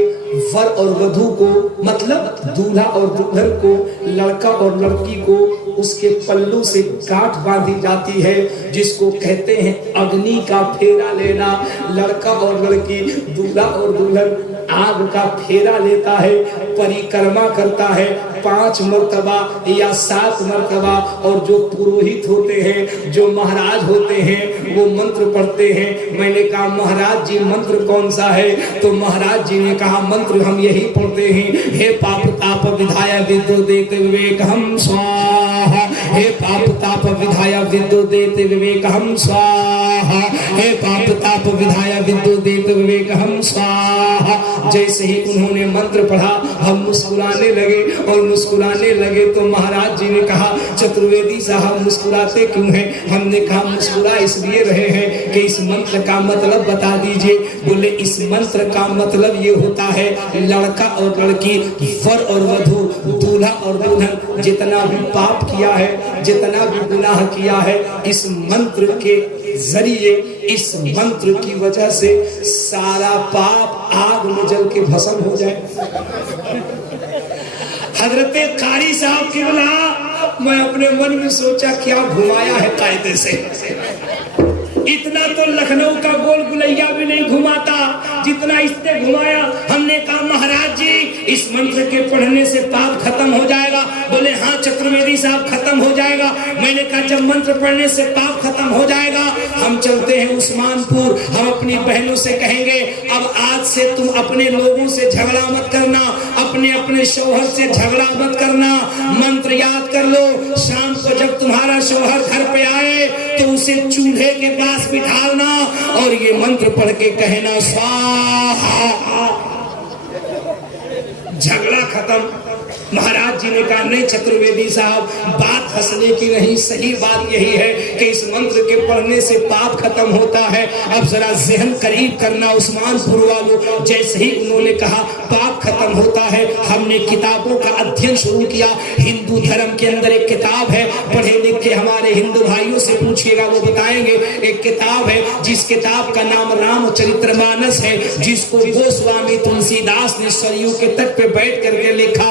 ور اور ودھو کو، مطلب دولہا اور دلہن کو، لڑکا اور لڑکی کو اس کے پلو سے گاٹھ باندھی جاتی ہے، جس کو کہتے ہیں اگنی کا پھیرا لینا. لڑکا اور لڑکی، دولہا اور دلہن آگ کا پھیرا لیتا ہے، پریکرما کرتا ہے 5 مرتبہ یا 7 مرتبہ. اور جو پروہت ہوتے ہیں، جو مہاراج ہوتے ہیں، وہ منتر پڑھتے ہیں. میں نے کہا مہاراج جی منتر کون سا ہے؟ تو مہاراج جی نے کہا منتر ہم یہی پڑھتے ہیں، ہے پاپ تاپ ودھایا ودو دیتے وویک ہم سواہا. ہے پاپ تاپ ودھایا ودو دیتے وویک ہم سواہا. ہے پاپ تاپ ودھایا ودو دیتے وویک ہم سواہا. جیسے ہی انہوں نے منتر پڑھا ہم مسکرانے لگے اور مسکرانے لگے. تو مہاراج جی نے کہا چترویدی صاحب مسکراتے کیوں ہیں؟ ہم نے کہا مسکرا اس لیے رہے ہیں کہ اس منتر کا مطلب بتا دیجئے. بولے اس منتر کا مطلب یہ ہوتا ہے لڑکا اور لڑکی، ور اور ودھو، دولہا اور دلہن جتنا بھی پاپ کیا ہے، جتنا بھی گناہ کیا ہے، اس منتر کے ذریعے، اس منتر کی وجہ سے سارا پاپ آگ میں جل کے بھسم ہو جائے. حضرت قاری صاحب کی بلا میں اپنے من میں سوچا کیا گھمایا ہے قاعدے سے. اتنا تو لکھنؤ کا گول گلیا بھی نہیں گھماتا جتنا اس نے گھمایا. ہم نے کہا مہاراج جی اس منتر کے پڑھنے سے پاپ ختم ہو جائے گا. بولے ہاں چترویدی صاحب ختم ہو جائے گا. میں نے کہا جب منتر پڑھنے سے پاپ ختم ہو جائے گا ہم چلتے ہیں عثمان پور، ہم اپنی بہنوں سے کہیں گے اب آج سے تم اپنے لوگوں سے جھگڑا مت کرنا، اپنے شوہر سے جھگڑا مت کرنا. منتر یاد کر لو، شام کو جب تمہارا شوہر گھر پہ آئے تو اسے چولہے کے پاس بٹھالنا اور یہ منتر پڑھ کے کہنا سواہا. جھگڑا ختم. مہاراج جی نے کہا نہیں چترویدی صاحب بات ہنسنے کی نہیں، صحیح بات یہی ہے کہ اس منتر کے پڑھنے سے پاپ ختم ہوتا ہے. اب ذرا ذہن قریب کرنا عثمان پور والوں. جیسے ہی انہوں نے کہا پاپ ختم ہوتا ہے ہم نے کتابوں کا ادھین شروع کیا. ہندو دھرم کے اندر ایک کتاب ہے، پڑھے لکھے ہمارے ہندو بھائیوں سے پوچھئے گا وہ بتائیں گے. ایک کتاب ہے جس کتاب کا نام رام چرتر مانس ہے، جس کو گوسوامی تلسی داس نے سریو کے تٹ پہ بیٹھ کر کے لکھا.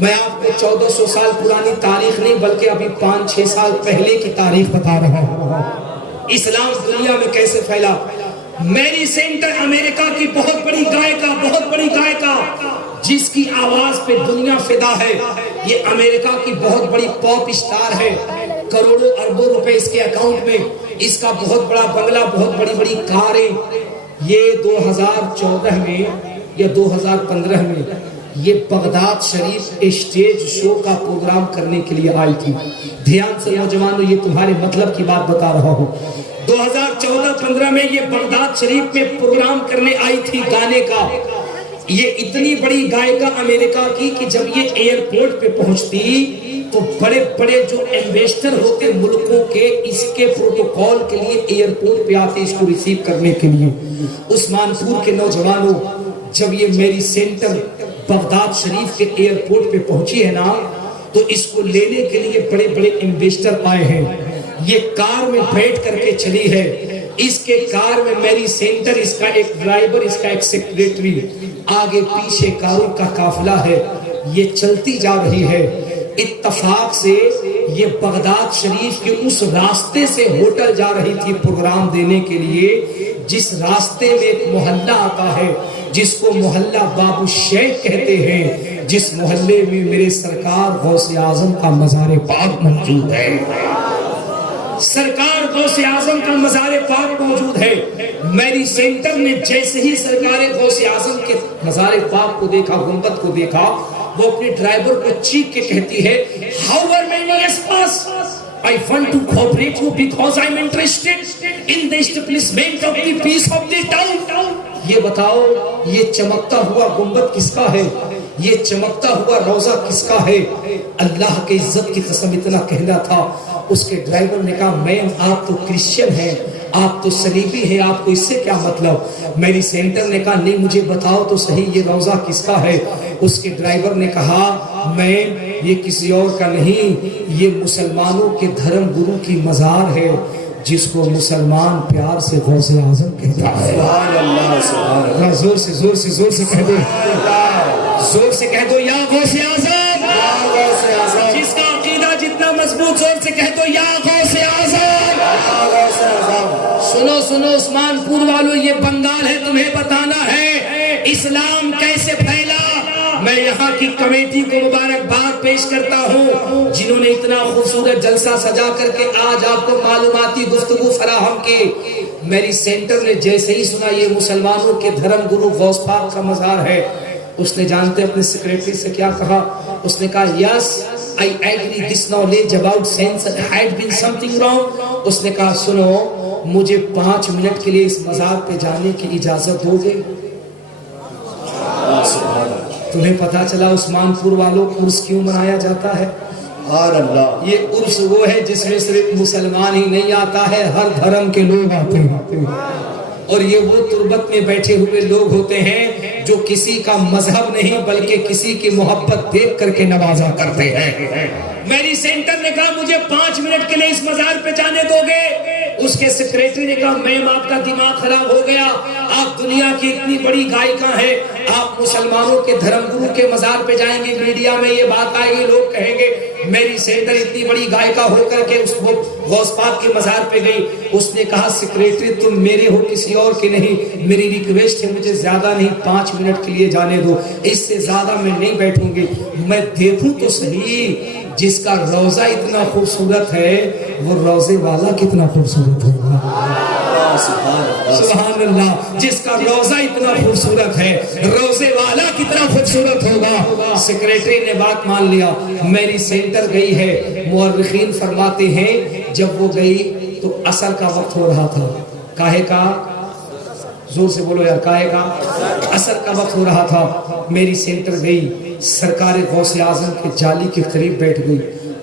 میں آپ کو 1400 سال پرانی تاریخ نہیں بلکہ ابھی 5-6 سال پہلے کی تاریخ بتا رہا ہوں۔ اسلام دنیا میں کیسے پھیلا۔ میری سینٹر امریکہ کی بہت بڑی گائیکا جس کی آواز پہ دنیا فدا ہے، یہ امریکہ کی بہت بڑی پاپ اسٹار ہے، کروڑوں اربوں روپے اس کے اکاؤنٹ میں، اس کا بہت بڑا بنگلہ، بہت بڑی کاریں۔ یہ 2014 میں یا 2015 میں یہ بغداد شریف اسٹیج شو کا پروگرام کرنے کے لیے آئی تھی۔ دھیان سے نوجوانوں، یہ تمہارے مطلب کی بات بتا رہا ہوں۔ 2014-15 میں یہ بغداد شریف میں پروگرام کرنے آئی تھی گانے کا۔ یہ اتنی بڑی گائیکا امریکہ کی کہ جب یہ ایئرپورٹ پہ پہنچتی تو بڑے جو انویسٹر ہوتے ملکوں کے اس کے پروٹوکول کے لیے ایئرپورٹ پہ آتے اس کو ریسیو کرنے کے لیے۔ عثمان پور کے نوجوانوں، جب یہ میری سینٹر بغداد شریف کے ایئرپورٹ پہ پہنچی ہے نا تو اس کو لینے کے لیے بڑے انویسٹر آئے ہیں۔ یہ کار میں بیٹھ کر کے چلی ہے، اس کے کار میں میری سینٹر، اس کا ایک ڈرائیور، اس کا ایک سیکریٹری، آگے پیچھے کاروں کا قافلہ ہے، یہ چلتی جا رہی ہے۔ اتفاق سے یہ بغداد شریف کے اس راستے سے ہوٹل جا رہی تھی پروگرام دینے کے لیے جس راستے میں ایک محلہ آتا ہے جس کو محلہ بابو شیخ کہتے ہیں، جس محلے میں میرے سرکار غوث اعظم کا مزار پاک موجود ہے۔ سرکار غوث اعظم کا مزار پاک موجود ہے۔ میری سینٹر نے جیسے ہی سرکار غوث اعظم کے مزار پاک کو دیکھا، گنبد کو دیکھا، وہ اپنے ڈرائیور کو چیخ کے کہتی ہے However many years pass, I want to cooperate you because I'm interested in the establishment of the peace of the town. یہ بتاؤ یہ چمکتا ہوا گنبد کس کا ہے؟ یہ چمکتا ہوا روضہ کس کا ہے؟ اللہ کے عزت کی قسم اتنا کہنا تھا۔ اس کے ڈرائیور نے کہا میم آپ تو کرسچن ہیں، آپ تو صلیبی ہیں، آپ کو اس سے کیا مطلب؟ میری سینٹر نے کہا نہیں مجھے بتاؤ تو صحیح یہ روضہ کس کا ہے؟ اس کے ڈرائیور نے کہا میم یہ کسی اور کا نہیں، یہ مسلمانوں کے دھرم گرو کی مزار ہے جس کو مسلمان پیار سے غوث اعظم کہتا ہے۔ سبحان اللہ، سبحان اللہ۔ زور سے کہہ دو، زور سے کہہ دو یا غوث اعظم، جس کا عقیدہ جتنا مضبوط، زور سے کہہ دو یا غوث اعظم۔ سنو عثمان پور والوں، یہ بنگال ہے، تمہیں بتانا ہے اسلام کیسے پھیلا۔ میں یہاں کی کمیٹی کو مبارکباد پیش کرتا ہوں جنہوں نے اتنا خوبصورت جلسہ سجا کر کے آج آپ کو معلوماتی گفتگو فراہم کی۔ میری سینٹر نے جیسے ہی سنا یہ مسلمانوں کے دھرم گرو غوث پاک کا مزار ہے، اس نے جانتے اپنے سیکریٹری سے کیا کہا؟ اس نے کہا یس I agree this knowledge about sense had been something wrong۔ اس نے کہا سنو مجھے 5 منٹ کے لیے اس مزار پہ جانے کی اجازت دو گے؟ تمہیں پتا چلا عثمان پور والوں عرس کیوں منایا جاتا ہے؟ یہ عرس وہ ہے جس میں صرف مسلمان ہی نہیں آتا ہے، ہر دھرم کے لوگ آتے ہیں، اور یہ وہ تربت میں بیٹھے ہوئے لوگ ہوتے ہیں جو کسی کا مذہب نہیں بلکہ کسی کی محبت دیکھ کر کے نوازا کرتے ہیں۔ میری سینٹر نے کہا مجھے 5 منٹ کے لیے اس مزار پہ جانے دو گے؟ اس کے سیکریٹری نے کہا میم آپ کا دماغ خراب ہو گیا، آپ دنیا کی اتنی بڑی گائیکا ہیں، آپ مسلمانوں کے دھرم گرو کے مزار پہ جائیں گے، میڈیا میں یہ بات آئے گی، لوگ کہیں گے میری سینٹر اتنی بڑی گائیکا ہو کر کے اس غوث پاک کے مزار پہ گئی۔ اس نے کہا سیکریٹری تم میرے ہو کسی اور کے نہیں، میری ریکویسٹ ہے مجھے زیادہ نہیں 5 منٹ کے لیے جانے دو، اس سے زیادہ میں نہیں بیٹھوں گی، میں دیکھوں تو صحیح جس کا روضہ اتنا خوبصورت ہے وہ روضے والا کتنا خوبصورت ہوگا۔ سبحان اللہ، جس کا روضہ اتنا خوبصورت ہے روضے والا کتنا خوبصورت ہوگا۔ سیکریٹری نے بات مان لیا، میری سینٹر گئی ہے، مورخین فرماتے ہیں جب وہ گئی تو عصر کا وقت ہو رہا تھا، کاہے کا؟ زور سے بولو یار، کاہے کا؟ عصر کا وقت ہو رہا تھا۔ میری سینٹر گئی، سرکار غوث اعظم کے جالی کے قریب بیٹھ گئی۔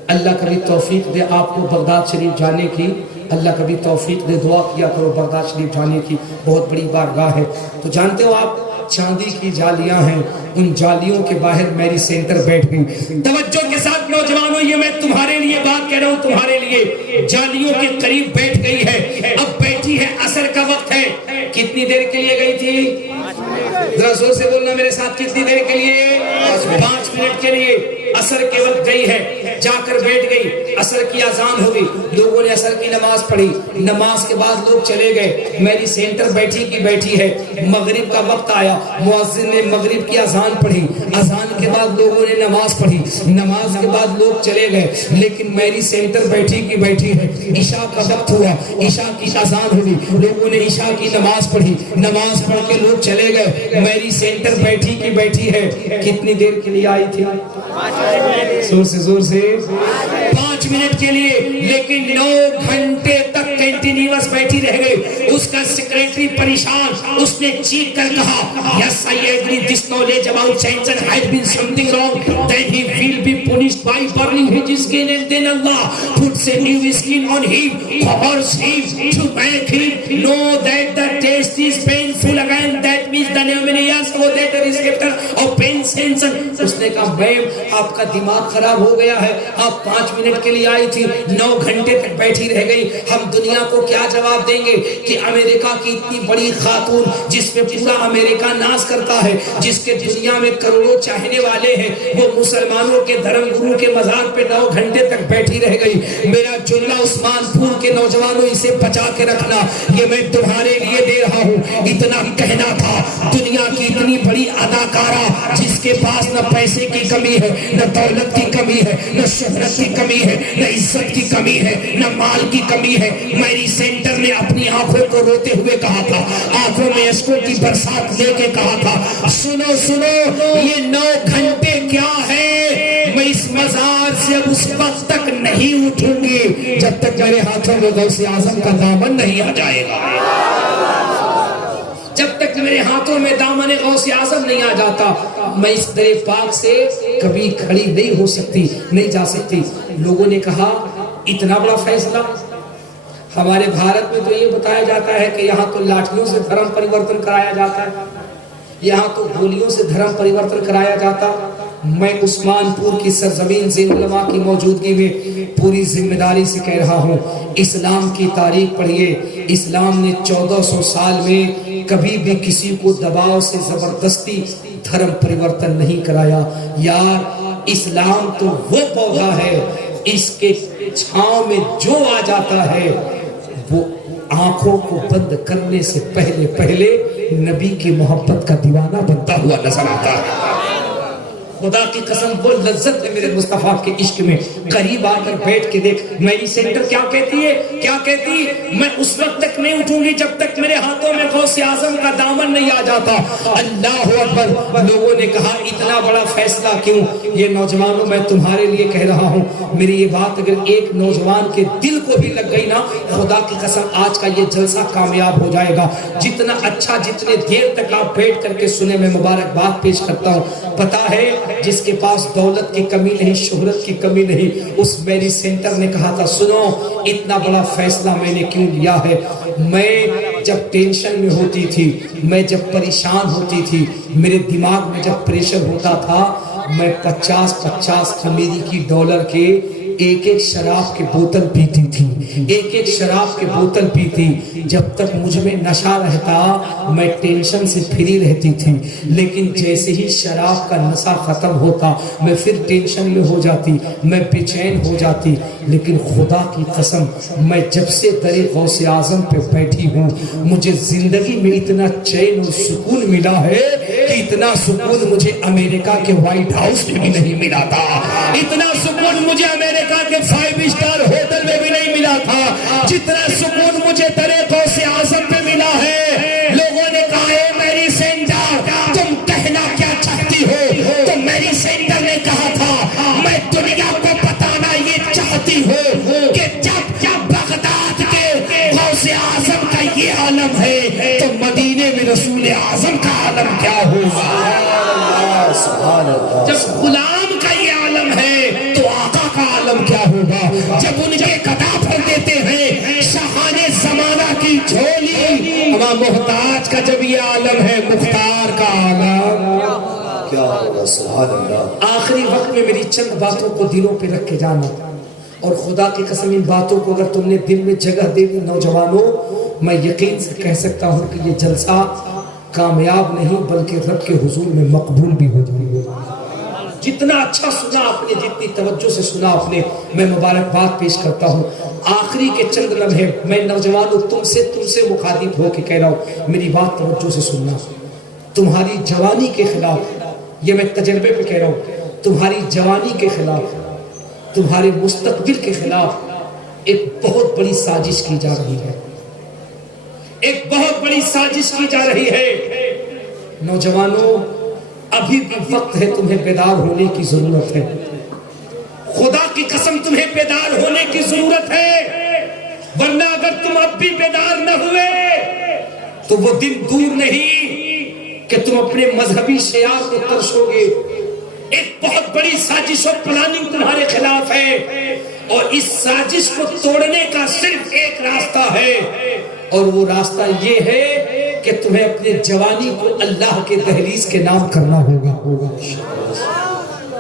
اللہ کبھی توفیق دے آپ کو بغداد شریف جانے کی، اللہ کبھی توفیق دے، دعا کیا کرو بغداد شریف جانے کی، بہت بڑی بارگاہ ہے۔ تو جانتے ہو آپ چاندی کی جالیاں ہیں، ان جالیوں کے باہر میری سینٹر بیٹھ گئی۔ توجہ کے ساتھ نوجوانوں، یہ میں تمہارے لیے بات کہہ رہا ہوں، تمہارے لیے جالیوں کے قریب بیٹھ گئی ہے، اب بیٹھی ہے، عصر کا وقت ہے۔ کتنی دیر کے لیے گئی تھی؟ ذرا زور سے بولنا میرے ساتھ، کتنی دیر کے لیے؟ 5 منٹ کے لیے۔ عصر کے وقت گئی ہے، جا کر بیٹھ گئی، عصر کی اذان ہو گئی، لوگوں نے عصر کی نماز پڑھی، نماز کے بعد لوگ چلے گئے، میری سینٹر بیٹھی کی بیٹھی ہے، مغرب کا وقت آیا، مؤذن نے مغرب کی اذان پڑھی، اذان کے بعد لوگوں نے نماز پڑھی، نماز کے بعد لوگ چلے گئے، لیکن میری سینٹر بیٹھی کی بیٹھی ہے، عشاء کا وقت ہوا، عشاء کی اذان ہوئی، لوگوں نے عشاء کی نماز پڑھی، نماز پڑھ کے لوگ چلے گئے، میری سینٹر بیٹھی کی بیٹھی ہے، کتنی دیر کے لیے آئی تھی؟ زور سے 5 منٹ کے لیے، لیکن 9 گھنٹے تک کنٹینیوس بیٹھی رہ گئی۔ اس کا سیکریٹری پریشان، اس نے چیخ کر کہا yes I agree this knowledge about Samson had been something wrong, then he will be punished by burning his skin, and then Allah puts a new skin on him, covers him to make him know that the taste is painful again, that means the many years ago that is chapter of pain Samson۔ اس نے کہا میم آپ کا دماغ خراب ہو گیا ہے، آپ 5 minute کے لیے آئی تھی، 9 گھنٹے تک بیٹھی رہ گئی، ہم دنیا کو کیا جواب دیں گے کہ امریکہ کی اتنی بڑی خاتون جس پہ پورا امریکہ ناز کرتا ہے، جس کے دنیا میں کروڑوں چاہنے والے ہیں، وہ مسلمانوں کے دھرم گرو کے مزار پہ 9 گھنٹے تک بیٹھی رہ گئی۔ میرا جملہ عثمان پور کے نوجوانوں اسے بچا کے رکھنا، یہ میں تمہارے لیے دے رہا ہوں۔ اتنا ہی کہنا تھا، دنیا کی اتنی بڑی اداکارہ جس کے پاس نہ پیسے کی کمی ہے، نہ دولت کی کمی ہے، نہ شہرت کی کمی ہے، نہ عزت کی کمی ہے، نہ مال کی کمی ہے، میری سینٹر نے اپنی آنکھوں کو روتے ہوئے کہا تھا، آنکھوں میں اشکوں کی برسات لے کے کہا تھا سنو سنو یہ 9 گھنٹے کیا ہے، میں اس مزار سے اب اس وقت تک نہیں اٹھوں گی جب تک میرے ہاتھوں میں غوث اعظم کا دامن نہیں آ جائے گا، جب تک میرے ہاتھوں میں دامن غوث اعظم نہیں آ جاتا میں اس در پاک سے کبھی کھڑی نہیں ہو سکتی، نہیں جا سکتی۔ لوگوں نے کہا اتنا بڑا فیصلہ، ہمارے بھارت میں تو یہ بتایا جاتا ہے کہ یہاں تو لاٹھیوں سے دھرم پریورتن کرایا جاتا ہے، یہاں تو گولیوں سے دھرم پریورتن کرایا جاتا۔ میں عثمان پور کی سرزمین زین علماء کی موجودگی میں پوری ذمہ داری سے کہہ رہا ہوں، اسلام کی تاریخ پڑھیے، اسلام نے 1400 سال میں کبھی بھی کسی کو دباؤ سے زبردستی دھرم پریورتن نہیں کرایا۔ یار اسلام تو وہ پودا ہے، اس کے چھاؤں میں جو آ جاتا ہے وہ آنکھوں کو بند کرنے سے پہلے نبی کی محبت کا دیوانہ بنتا ہوا نظر آتا ہے۔ خدا کی قسم وہ لذت ہے میرے مصطفیٰ کے عشق میں، قریب آ کر بیٹھ کے دیکھ میری سینٹر کیا کہتی ہے، کیا کہتی، میں اس وقت تک نہیں اٹھوں گی جب تک میرے ہاتھوں میں غوث اعظم کا دامن نہیں آ جاتا۔ اللہ اکبر۔ لوگوں نے کہا اتنا بڑا فیصلہ کیوں؟ یہ نوجوانوں میں تمہارے لیے کہہ رہا ہوں، میری یہ بات اگر ایک نوجوان کے دل کو بھی لگ گئی نا، خدا کی قسم آج کا یہ جلسہ کامیاب ہو جائے گا۔ جتنا اچھا جتنے دیر تک آپ بیٹھ کر کے سنے، میں مبارکباد پیش کرتا ہوں۔ پتا ہے جس کے پاس دولت کی کمی نہیں، شہرت کی کمی نہیں، اس میری سینٹر نے کہا تھا سنو اتنا بڑا فیصلہ میں نے کیوں لیا ہے، میں جب ٹینشن میں ہوتی تھی، میں جب پریشان ہوتی تھی، میرے دماغ میں جب پریشر ہوتا تھا، میں 50 خمیری کی ڈالر کے ایک شراب کی بوتل پیتی تھی، ایک شراب کی بوتل پیتی۔ جب تک مجھ میں نشہ رہتا میں ٹینشن سے پھری رہتی تھی، لیکن جیسے ہی شراب کا نشہ ختم ہوتا میں پھر ٹینشن میں ہو جاتی، میں بے چین ہو جاتی۔ لیکن خدا کی قسم میں جب سے در غوث اعظم پہ بیٹھی ہوں، مجھے زندگی میں اتنا چین و سکون ملا ہے کہ اتنا سکون مجھے امریکہ کے وائٹ ہاؤس میں بھی نہیں ملا تھا، اتنا سکون مجھے امریکہ کے 5 اسٹار ہوٹل میں بھی نہیں ملا تھا جتنا سکون مجھے در غوث اعظم پہ ملا ہے۔ لوگوں نے کہا ہے میری سینٹر تم کہنا کیا چاہتی ہو، تو میری سینٹر نے کہا تھا میں دنیا کو بتانا یہ چاہتی ہوں کہ جب بغداد کے غوث اعظم کا یہ عالم ہے تو مدینے میں رسول اعظم کا عالم کیا ہوگا۔ جب غلام کا یہ عالم ہے تو آقا کا عالم کیا ہوگا۔ جب ان کے قطع بھر دیتے ہیں شاہان زمانہ کی جھولی، امام محتاج کا جب یہ عالم ہے مختار کا عالم کیا ہوگا۔ سبحان اللہ۔ آخری وقت میں میری چند باتوں کو دلوں پہ رکھ کے جانا، اور خدا کی قسم ان باتوں کو اگر تم نے دل میں جگہ دے دی نوجوانوں، میں یقین سے کہہ سکتا ہوں کہ یہ جلسہ کامیاب نہیں بلکہ رب کے حضور میں مقبول بھی ہو جائے گا۔ جتنا اچھا سنا آپ نے، جتنی توجہ سے سنا آپ نے، میں مبارکباد پیش کرتا ہوں۔ آخری کے چند لمحے میں نوجوانوں تم سے مخاطب ہو کے کہہ رہا ہوں، میری بات توجہ سے سننا۔ تمہاری جوانی کے خلاف، یہ میں تجربے پہ کہہ رہا ہوں، تمہاری جوانی کے خلاف، تمہارے مستقبل کے خلاف ایک بہت بڑی سازش کی جا رہی ہے، ایک بہت بڑی سازش کی جا رہی ہے۔ نوجوانوں ابھی بھی وقت ہے، تمہیں بیدار ہونے کی ضرورت ہے، خدا کی قسم تمہیں بیدار ہونے کی ضرورت ہے، ورنہ اگر تم اب بھی بیدار نہ ہوئے تو وہ دن دور نہیں کہ تم اپنے مذہبی شعار کو ترشو گے۔ ایک بہت بڑی سازش و پلاننگ تمہارے خلاف ہے، اور اس سازش کو توڑنے کا صرف ایک راستہ ہے، اور وہ راستہ یہ ہے کہ تمہیں اپنے جوانی کو اللہ کے دہلیز کے نام کرنا ہوگا۔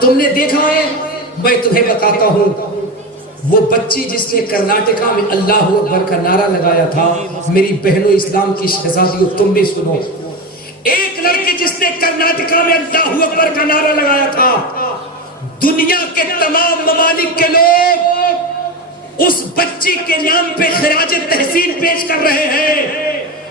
تم نے دیکھا ہے، میں تمہیں بتاتا ہوں، وہ بچی جس نے کرناٹکا میں اللہ اکبر کا نعرہ لگایا تھا، میری بہنوں اسلام کی شہزادیوں تم بھی سنو، ایک لڑکی جس نے کرناٹکا میں اللہ اکبر کا نعرہ لگایا تھا، دنیا کے تمام ممالک کے لوگ اس بچی کے نام پہ خراج تحسین پیش کر رہے ہیں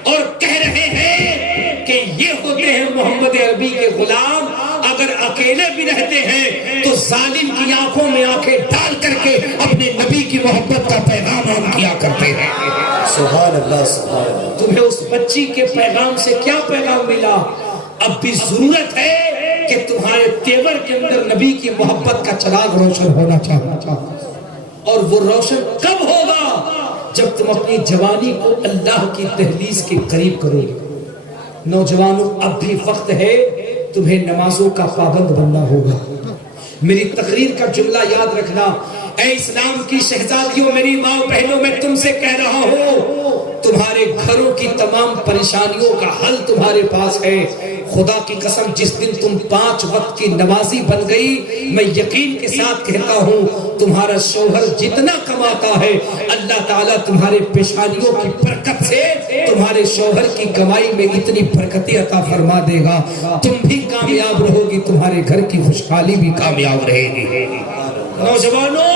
اور کہہ رہے ہیں کہ یہ ہوتے ہیں محمد عربی کے غلام، اگر اکیلے بھی رہتے ہیں تو ظالم کی آنکھوں میں آنکھیں ڈال کر کے اپنے نبی کی محبت کا پیغام ہم کیا کرتے ہیں۔ سبحان اللہ، سبحان اللہ۔ تمہیں اس بچی کے پیغام سے کیا پیغام ملا؟ اب بھی ضرورت ہے کہ تمہارے تیور کے اندر نبی کی محبت کا چراغ روشن ہونا چاہیے، اور وہ روشن کب ہوگا؟ جب تم اپنی جوانی کو اللہ کی دہلیز کے قریب کرو گے۔ نوجوانوں اب بھی وقت ہے، تمہیں نمازوں کا پابند بننا ہوگا۔ میری تقریر کا جملہ یاد رکھنا، اے اسلام کی شہزادیوں، میری ماں بہنوں، میں تم سے کہہ رہا ہوں، تمہارے گھروں کی تمام پریشانیوں کا حل تمہارے پاس ہے۔ خدا کی قسم جس دن تم 5 وقت کی نمازی بن گئی، میں یقین کے ساتھ کہتا ہوں تمہارا شوہر جتنا کماتا ہے، اللہ تعالیٰ تمہارے پیشانیوں کی برکت سے تمہارے شوہر کی کمائی میں اتنی برکتیں عطا فرما دے گا، تم بھی کامیاب رہو گی، تمہارے گھر کی خوشحالی بھی کامیاب رہے گی۔ نوجوانوں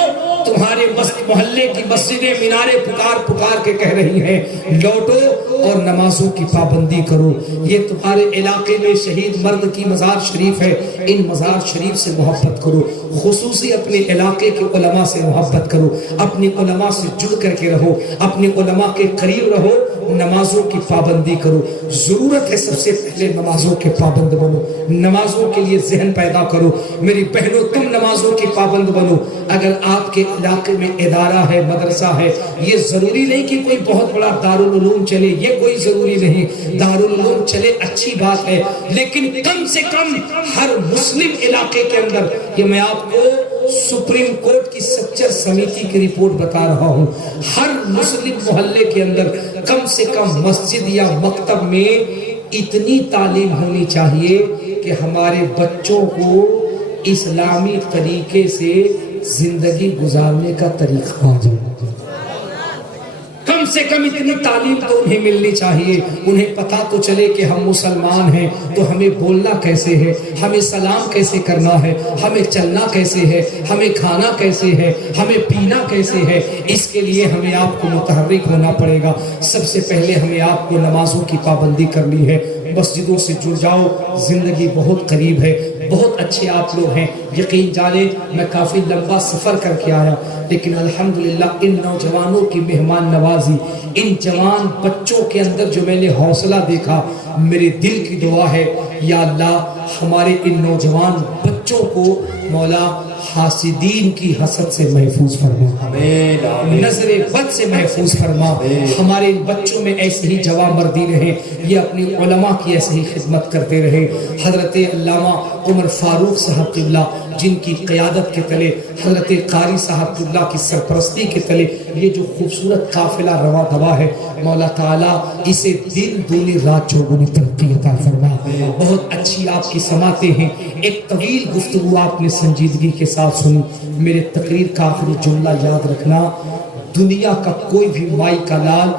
تمہارے محلے کی مسجدیں میناریں پکار کے کہہ رہی ہیں لوٹو اور نمازوں کی پابندی کرو۔ یہ تمہارے علاقے میں شہید مرد کی مزار شریف ہے، ان مزار شریف سے محبت کرو، خصوصی اپنے علاقے کے علماء سے محبت کرو، اپنے علماء سے جڑ کر کے رہو، اپنے علماء کے قریب رہو، نمازوں کی پابندی کرو۔ ضرورت ہے سب سے پہلے نمازوں کے پابند بنو، نمازوں کے لیے ذہن پیدا کرو۔ میری بہنوں تم نمازوں کی پابند بنو۔ اگر آپ کے علاقے میں ادارہ ہے، مدرسہ ہے، یہ ضروری نہیں کہ کوئی بہت بڑا دارالعلوم چلے، یہ کوئی ضروری نہیں، دارالعلوم چلے اچھی بات ہے، لیکن کم سے کم ہر مسلم علاقے کے اندر، یہ میں آپ کو سپریم کورٹ کی سچر سمیتی کی رپورٹ بتا رہا ہوں، ہر مسلم محلے کے اندر کم سے کم مسجد یا مکتب میں اتنی تعلیم ہونی چاہیے کہ ہمارے بچوں کو اسلامی طریقے سے زندگی گزارنے کا طریقہ آ جائے۔ کم سے کم اتنی تعلیم تو انہیں ملنی چاہیے، انہیں پتا تو چلے کہ ہم مسلمان ہیں تو ہمیں بولنا کیسے ہے، ہمیں سلام کیسے کرنا ہے، ہمیں چلنا کیسے ہے، ہمیں کھانا کیسے ہے، ہمیں پینا کیسے ہے۔ اس کے لیے ہمیں آپ کو متحرک ہونا پڑے گا۔ سب سے پہلے ہمیں آپ کو نمازوں کی پابندی کرنی ہے، مسجدوں سے جڑ جاؤ، زندگی بہت قریب ہے، بہت اچھے آپ لوگ ہیں، یقین جانیں میں کافی لمبا سفر کر کے آیا، لیکن الحمدللہ ان نوجوانوں کی مہمان نوازی، ان جوان بچوں کے اندر جو میں نے حوصلہ دیکھا، میرے دل کی دعا ہے یا اللہ ہمارے ان نوجوان بچوں کو مولا حاسدین کی حسد سے محفوظ فرما، نظر بد سے محفوظ فرما، ہمارے ان بچوں میں ایسے ہی جوان مردی رہے، یہ اپنی علماء کی ایسے ہی خدمت کرتے رہے۔ حضرت علامہ عمر فاروق صاحب قبلہ جن کی قیادت کے تلے، حضرت قاری صاحب قبلہ کی سرپرستی کے تلے یہ جو خوبصورت قافلہ روا دوا ہے، مولا تعالیٰ اسے دن دونی رات چوگنی ترقی عطا فرما۔ بہت اچھی آپ کی سماعتیں ہیں، ایک طویل گفتگو آپ نے سنجیدگی کے ساتھ سنی۔ میرے تقریر کا آخری جملہ یاد رکھنا، دنیا کا کوئی بھی مائی کا لال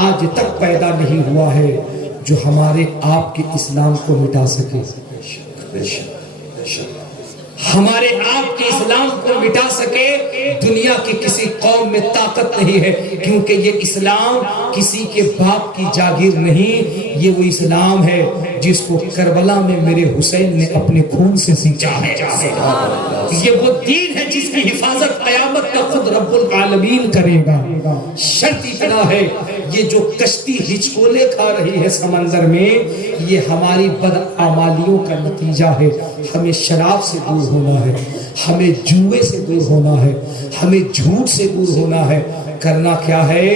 آج تک پیدا نہیں ہوا ہے جو ہمارے آپ کے اسلام کو مٹا سکے۔ ہمارے آپ کے اسلام کو مٹا سکے دنیا کی کسی قوم میں طاقت نہیں ہے، کیونکہ یہ اسلام کسی کے باپ کی جاگیر نہیں، یہ وہ اسلام ہے جس کو کربلا میں میرے حسین نے اپنے خون سے سینچا ہے۔ یہ وہ دین ہے جس کی حفاظت قیامت کا خود رب العالمین کرے گا۔ شرط اتنا ہے، یہ جو کشتی ہچکولے کھا رہی ہے سمندر میں، یہ ہماری بدعمالیوں کا نتیجہ ہے۔ ہمیں شراب سے دور ہونا ہے، ہمیں جوئے سے دور ہونا ہے، ہمیں جھوٹ سے دور ہونا ہے۔ کرنا کیا ہے؟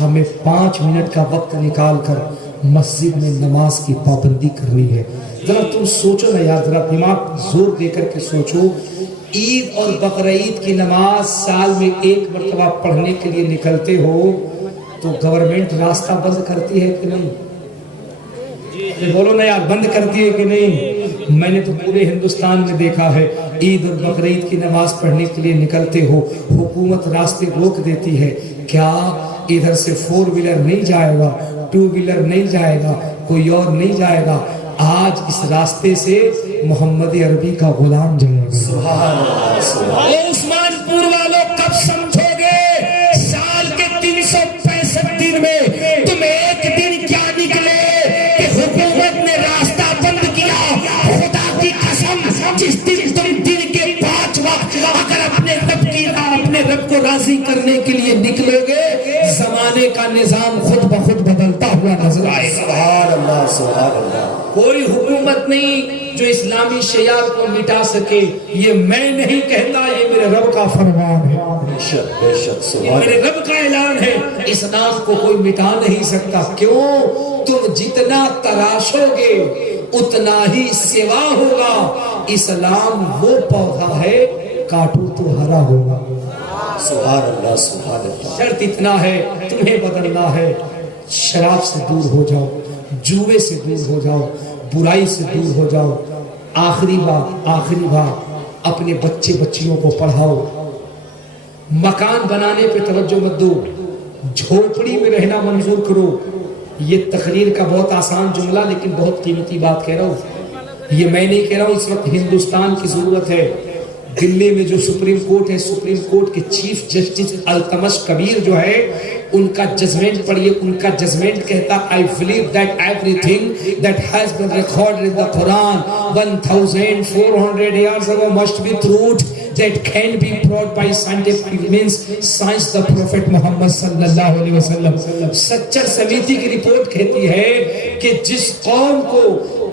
ہمیں 5 منٹ کا وقت نکال کر مسجد میں نماز کی پابندی کرنی ہے۔ ذرا تم سوچو نا یار، ذرا دماغ زور دے کر کے سوچو، عید اور بقرعید کی نماز سال میں 1 مرتبہ پڑھنے کے لیے نکلتے ہو تو گورنمنٹ راستہ بند کرتی ہے کہ نہیں؟ بولو نا یار، بند کرتی ہے کہ نہیں؟ میں نے تو پورے ہندوستان میں دیکھا ہے، عید اور بقرعید کی نماز پڑھنے کے لیے نکلتے ہو، حکومت راستے روک دیتی ہے۔ کیا ادھر سے 4 ویلر نہیں جائے گا، 2 ویلر نہیں جائے گا، کوئی اور نہیں جائے گا؟ آج اس راستے سے محمد عربی کا غلام جائے گا۔ سبحان اللہ، سبحان اللہ۔ عثمان پور والوں کب سمجھو گے سال کے 365 دن میں تم ایک دن کیا نکلے کہ حکومت نے راستہ بند کیا؟ خدا کی قسم، جس دن تم دن کے 5 وقت اگر اپنے رب کو راضی کرنے کے لیے نکلو گے، زمانے کا نظام خود بخود بدلتا ہوا نظر آئے گا۔ سبحان اللہ، سبحان اللہ۔ کوئی حکومت نہیں جو اسلامی شعار کو مٹا سکے۔ یہ میں نہیں کہتا، یہ میرے رب کا فرمان ہے، بے شک، بے شک، یہ سبحان میرے اللہ۔ رب کا اعلان ہے۔ اسلام کو کوئی مٹا نہیں سکتا۔ کیوں؟ تم جتنا تراشو گے اتنا ہی سوا ہوگا۔ اسلام وہ پودا ہے، کاٹو تو ہرا ہوگا۔ سبحان اللہ، سبحان اللہ۔ شرط اتنا ہے، تمہیں بدلنا ہے۔ شراب سے دور ہو جاؤ، جوئے سے دور ہو جاؤ، برائی سے دور ہو جاؤ۔ آخری بات اپنے بچے بچیوں کو پڑھاؤ۔ مکان بنانے پہ توجہ مت دو، جھوپڑی میں رہنا منظور کرو۔ یہ تقریر کا بہت آسان جملہ لیکن بہت قیمتی بات کہہ رہا ہوں۔ یہ میں نہیں کہہ رہا ہوں، اس وقت ہندوستان کی ضرورت ہے۔ دلی میں جو سپریم کورٹ ہے، سپریم کورٹ کے چیف جسٹس التمش کبیر جو ہے، ان کا ججمنٹ پڑھیے۔ ان کا ججمنٹ کہتا I believe that everything that has been recorded in the Quran 1400 years ago must be truth that can be brought by scientific means science the Prophet Muhammad sallallahu alaihi wasallam۔ Sachar سمیتی کی report کہتی ہے کہ جس قوم کو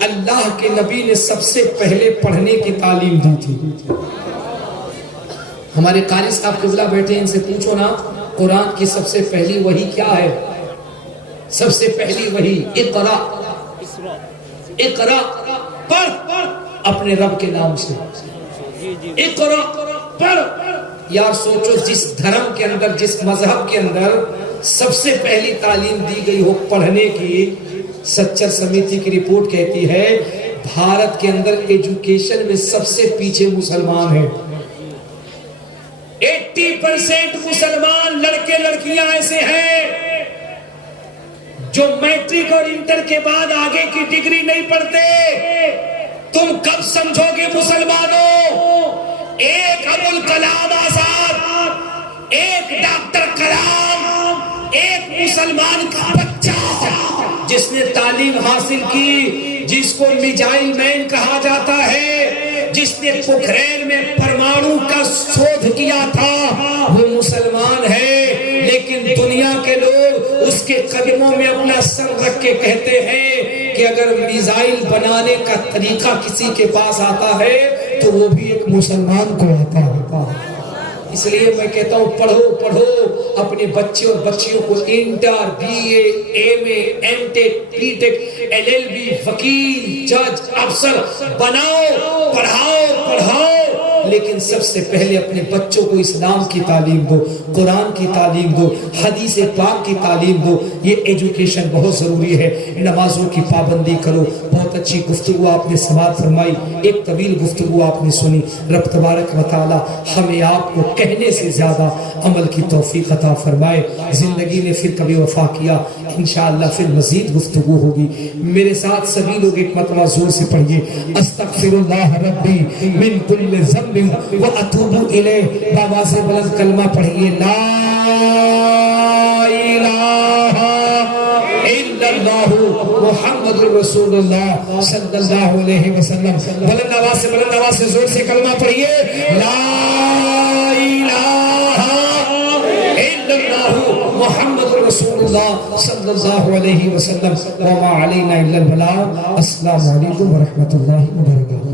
اللہ کے نبی نے سب سے پہلے پڑھنے کی تعلیم دی تھی، ہمارے قاری صاحب قبلہ بیٹھے ہیں، ان سے پوچھو نا قرآن کی سب سے پہلی وحی کیا ہے؟ سب سے پہلی وحی اقرا، اقرا پڑھ اپنے رب کے نام سے، اقرا پڑھ۔ یار سوچو، جس دھرم کے اندر، جس مذہب کے اندر سب سے پہلی تعلیم دی گئی ہو پڑھنے کی، سچر سمیتی کی رپورٹ کہتی ہے بھارت کے اندر ایجوکیشن میں سب سے پیچھے مسلمان ہیں۔ 80% مسلمان لڑکے لڑکیاں ایسے ہیں جو میٹرک اور انٹر کے بعد آگے کی ڈگری نہیں پڑھتے۔ تم کب سمجھو گے مسلمانوں، ایک ابوالکلام آزاد، ایک ڈاکٹر کلام، ایک مسلمان کا بچہ جس نے تعلیم حاصل کی، جس کو میزائل مین کہا جاتا ہے، جس نے پوکھرین میں پرمانو کا شودھ کیا تھا، وہ مسلمان ہے۔ لیکن دنیا کے لوگ اس کے قدموں میں اپنا سر رکھ کے کہتے ہیں کہ اگر میزائل بنانے کا طریقہ کسی کے پاس آتا ہے تو وہ بھی ایک مسلمان کو آتا ہوتا ہے۔ اس لیے میں کہتا ہوں پڑھو اپنے بچے اور بچیوں کو inter, B A, M A, M Tech, P Tech, LLB، وکیل، جج، افسر بناؤ، پڑھاؤ۔ لیکن سب سے پہلے اپنے بچوں کو اسلام کی تعلیم دو، قرآن کی تعلیم دو، حدیث پاک کی تعلیم دو. یہ ایجوکیشن بہت ضروری ہے. نمازوں کی پابندی کرو. بہت اچھی گفتگو آپ نے سماعت فرمائی، ایک طویل گفتگو آپ نے سنی. رب تبارک و تعالی ہمیں آپ کو کہنے سے زیادہ عمل کی توفیق عطا فرمائے. زندگی نے پھر کبھی وفا کیا، انشاءاللہ پھر مزید گفتگو ہوگی. میرے ساتھ سبھی لوگ ایک مرتبہ زور سے پڑھیے استغفر اللہ ربی من کل ذنب واتوب الیہ. بآواز بلند کلمہ پڑھیے لا الہ الا اللہ محمد رسول اللہ صلی اللہ علیہ وسلم. بلند آواز سے زور سے کلمہ پڑھیے لا الہ الا اللہ محمد رسول اللہ صلی اللہ علیہ وسلم. وما علینا الا البلاغ. السلام علیکم ورحمۃ اللہ وبرکاتہ.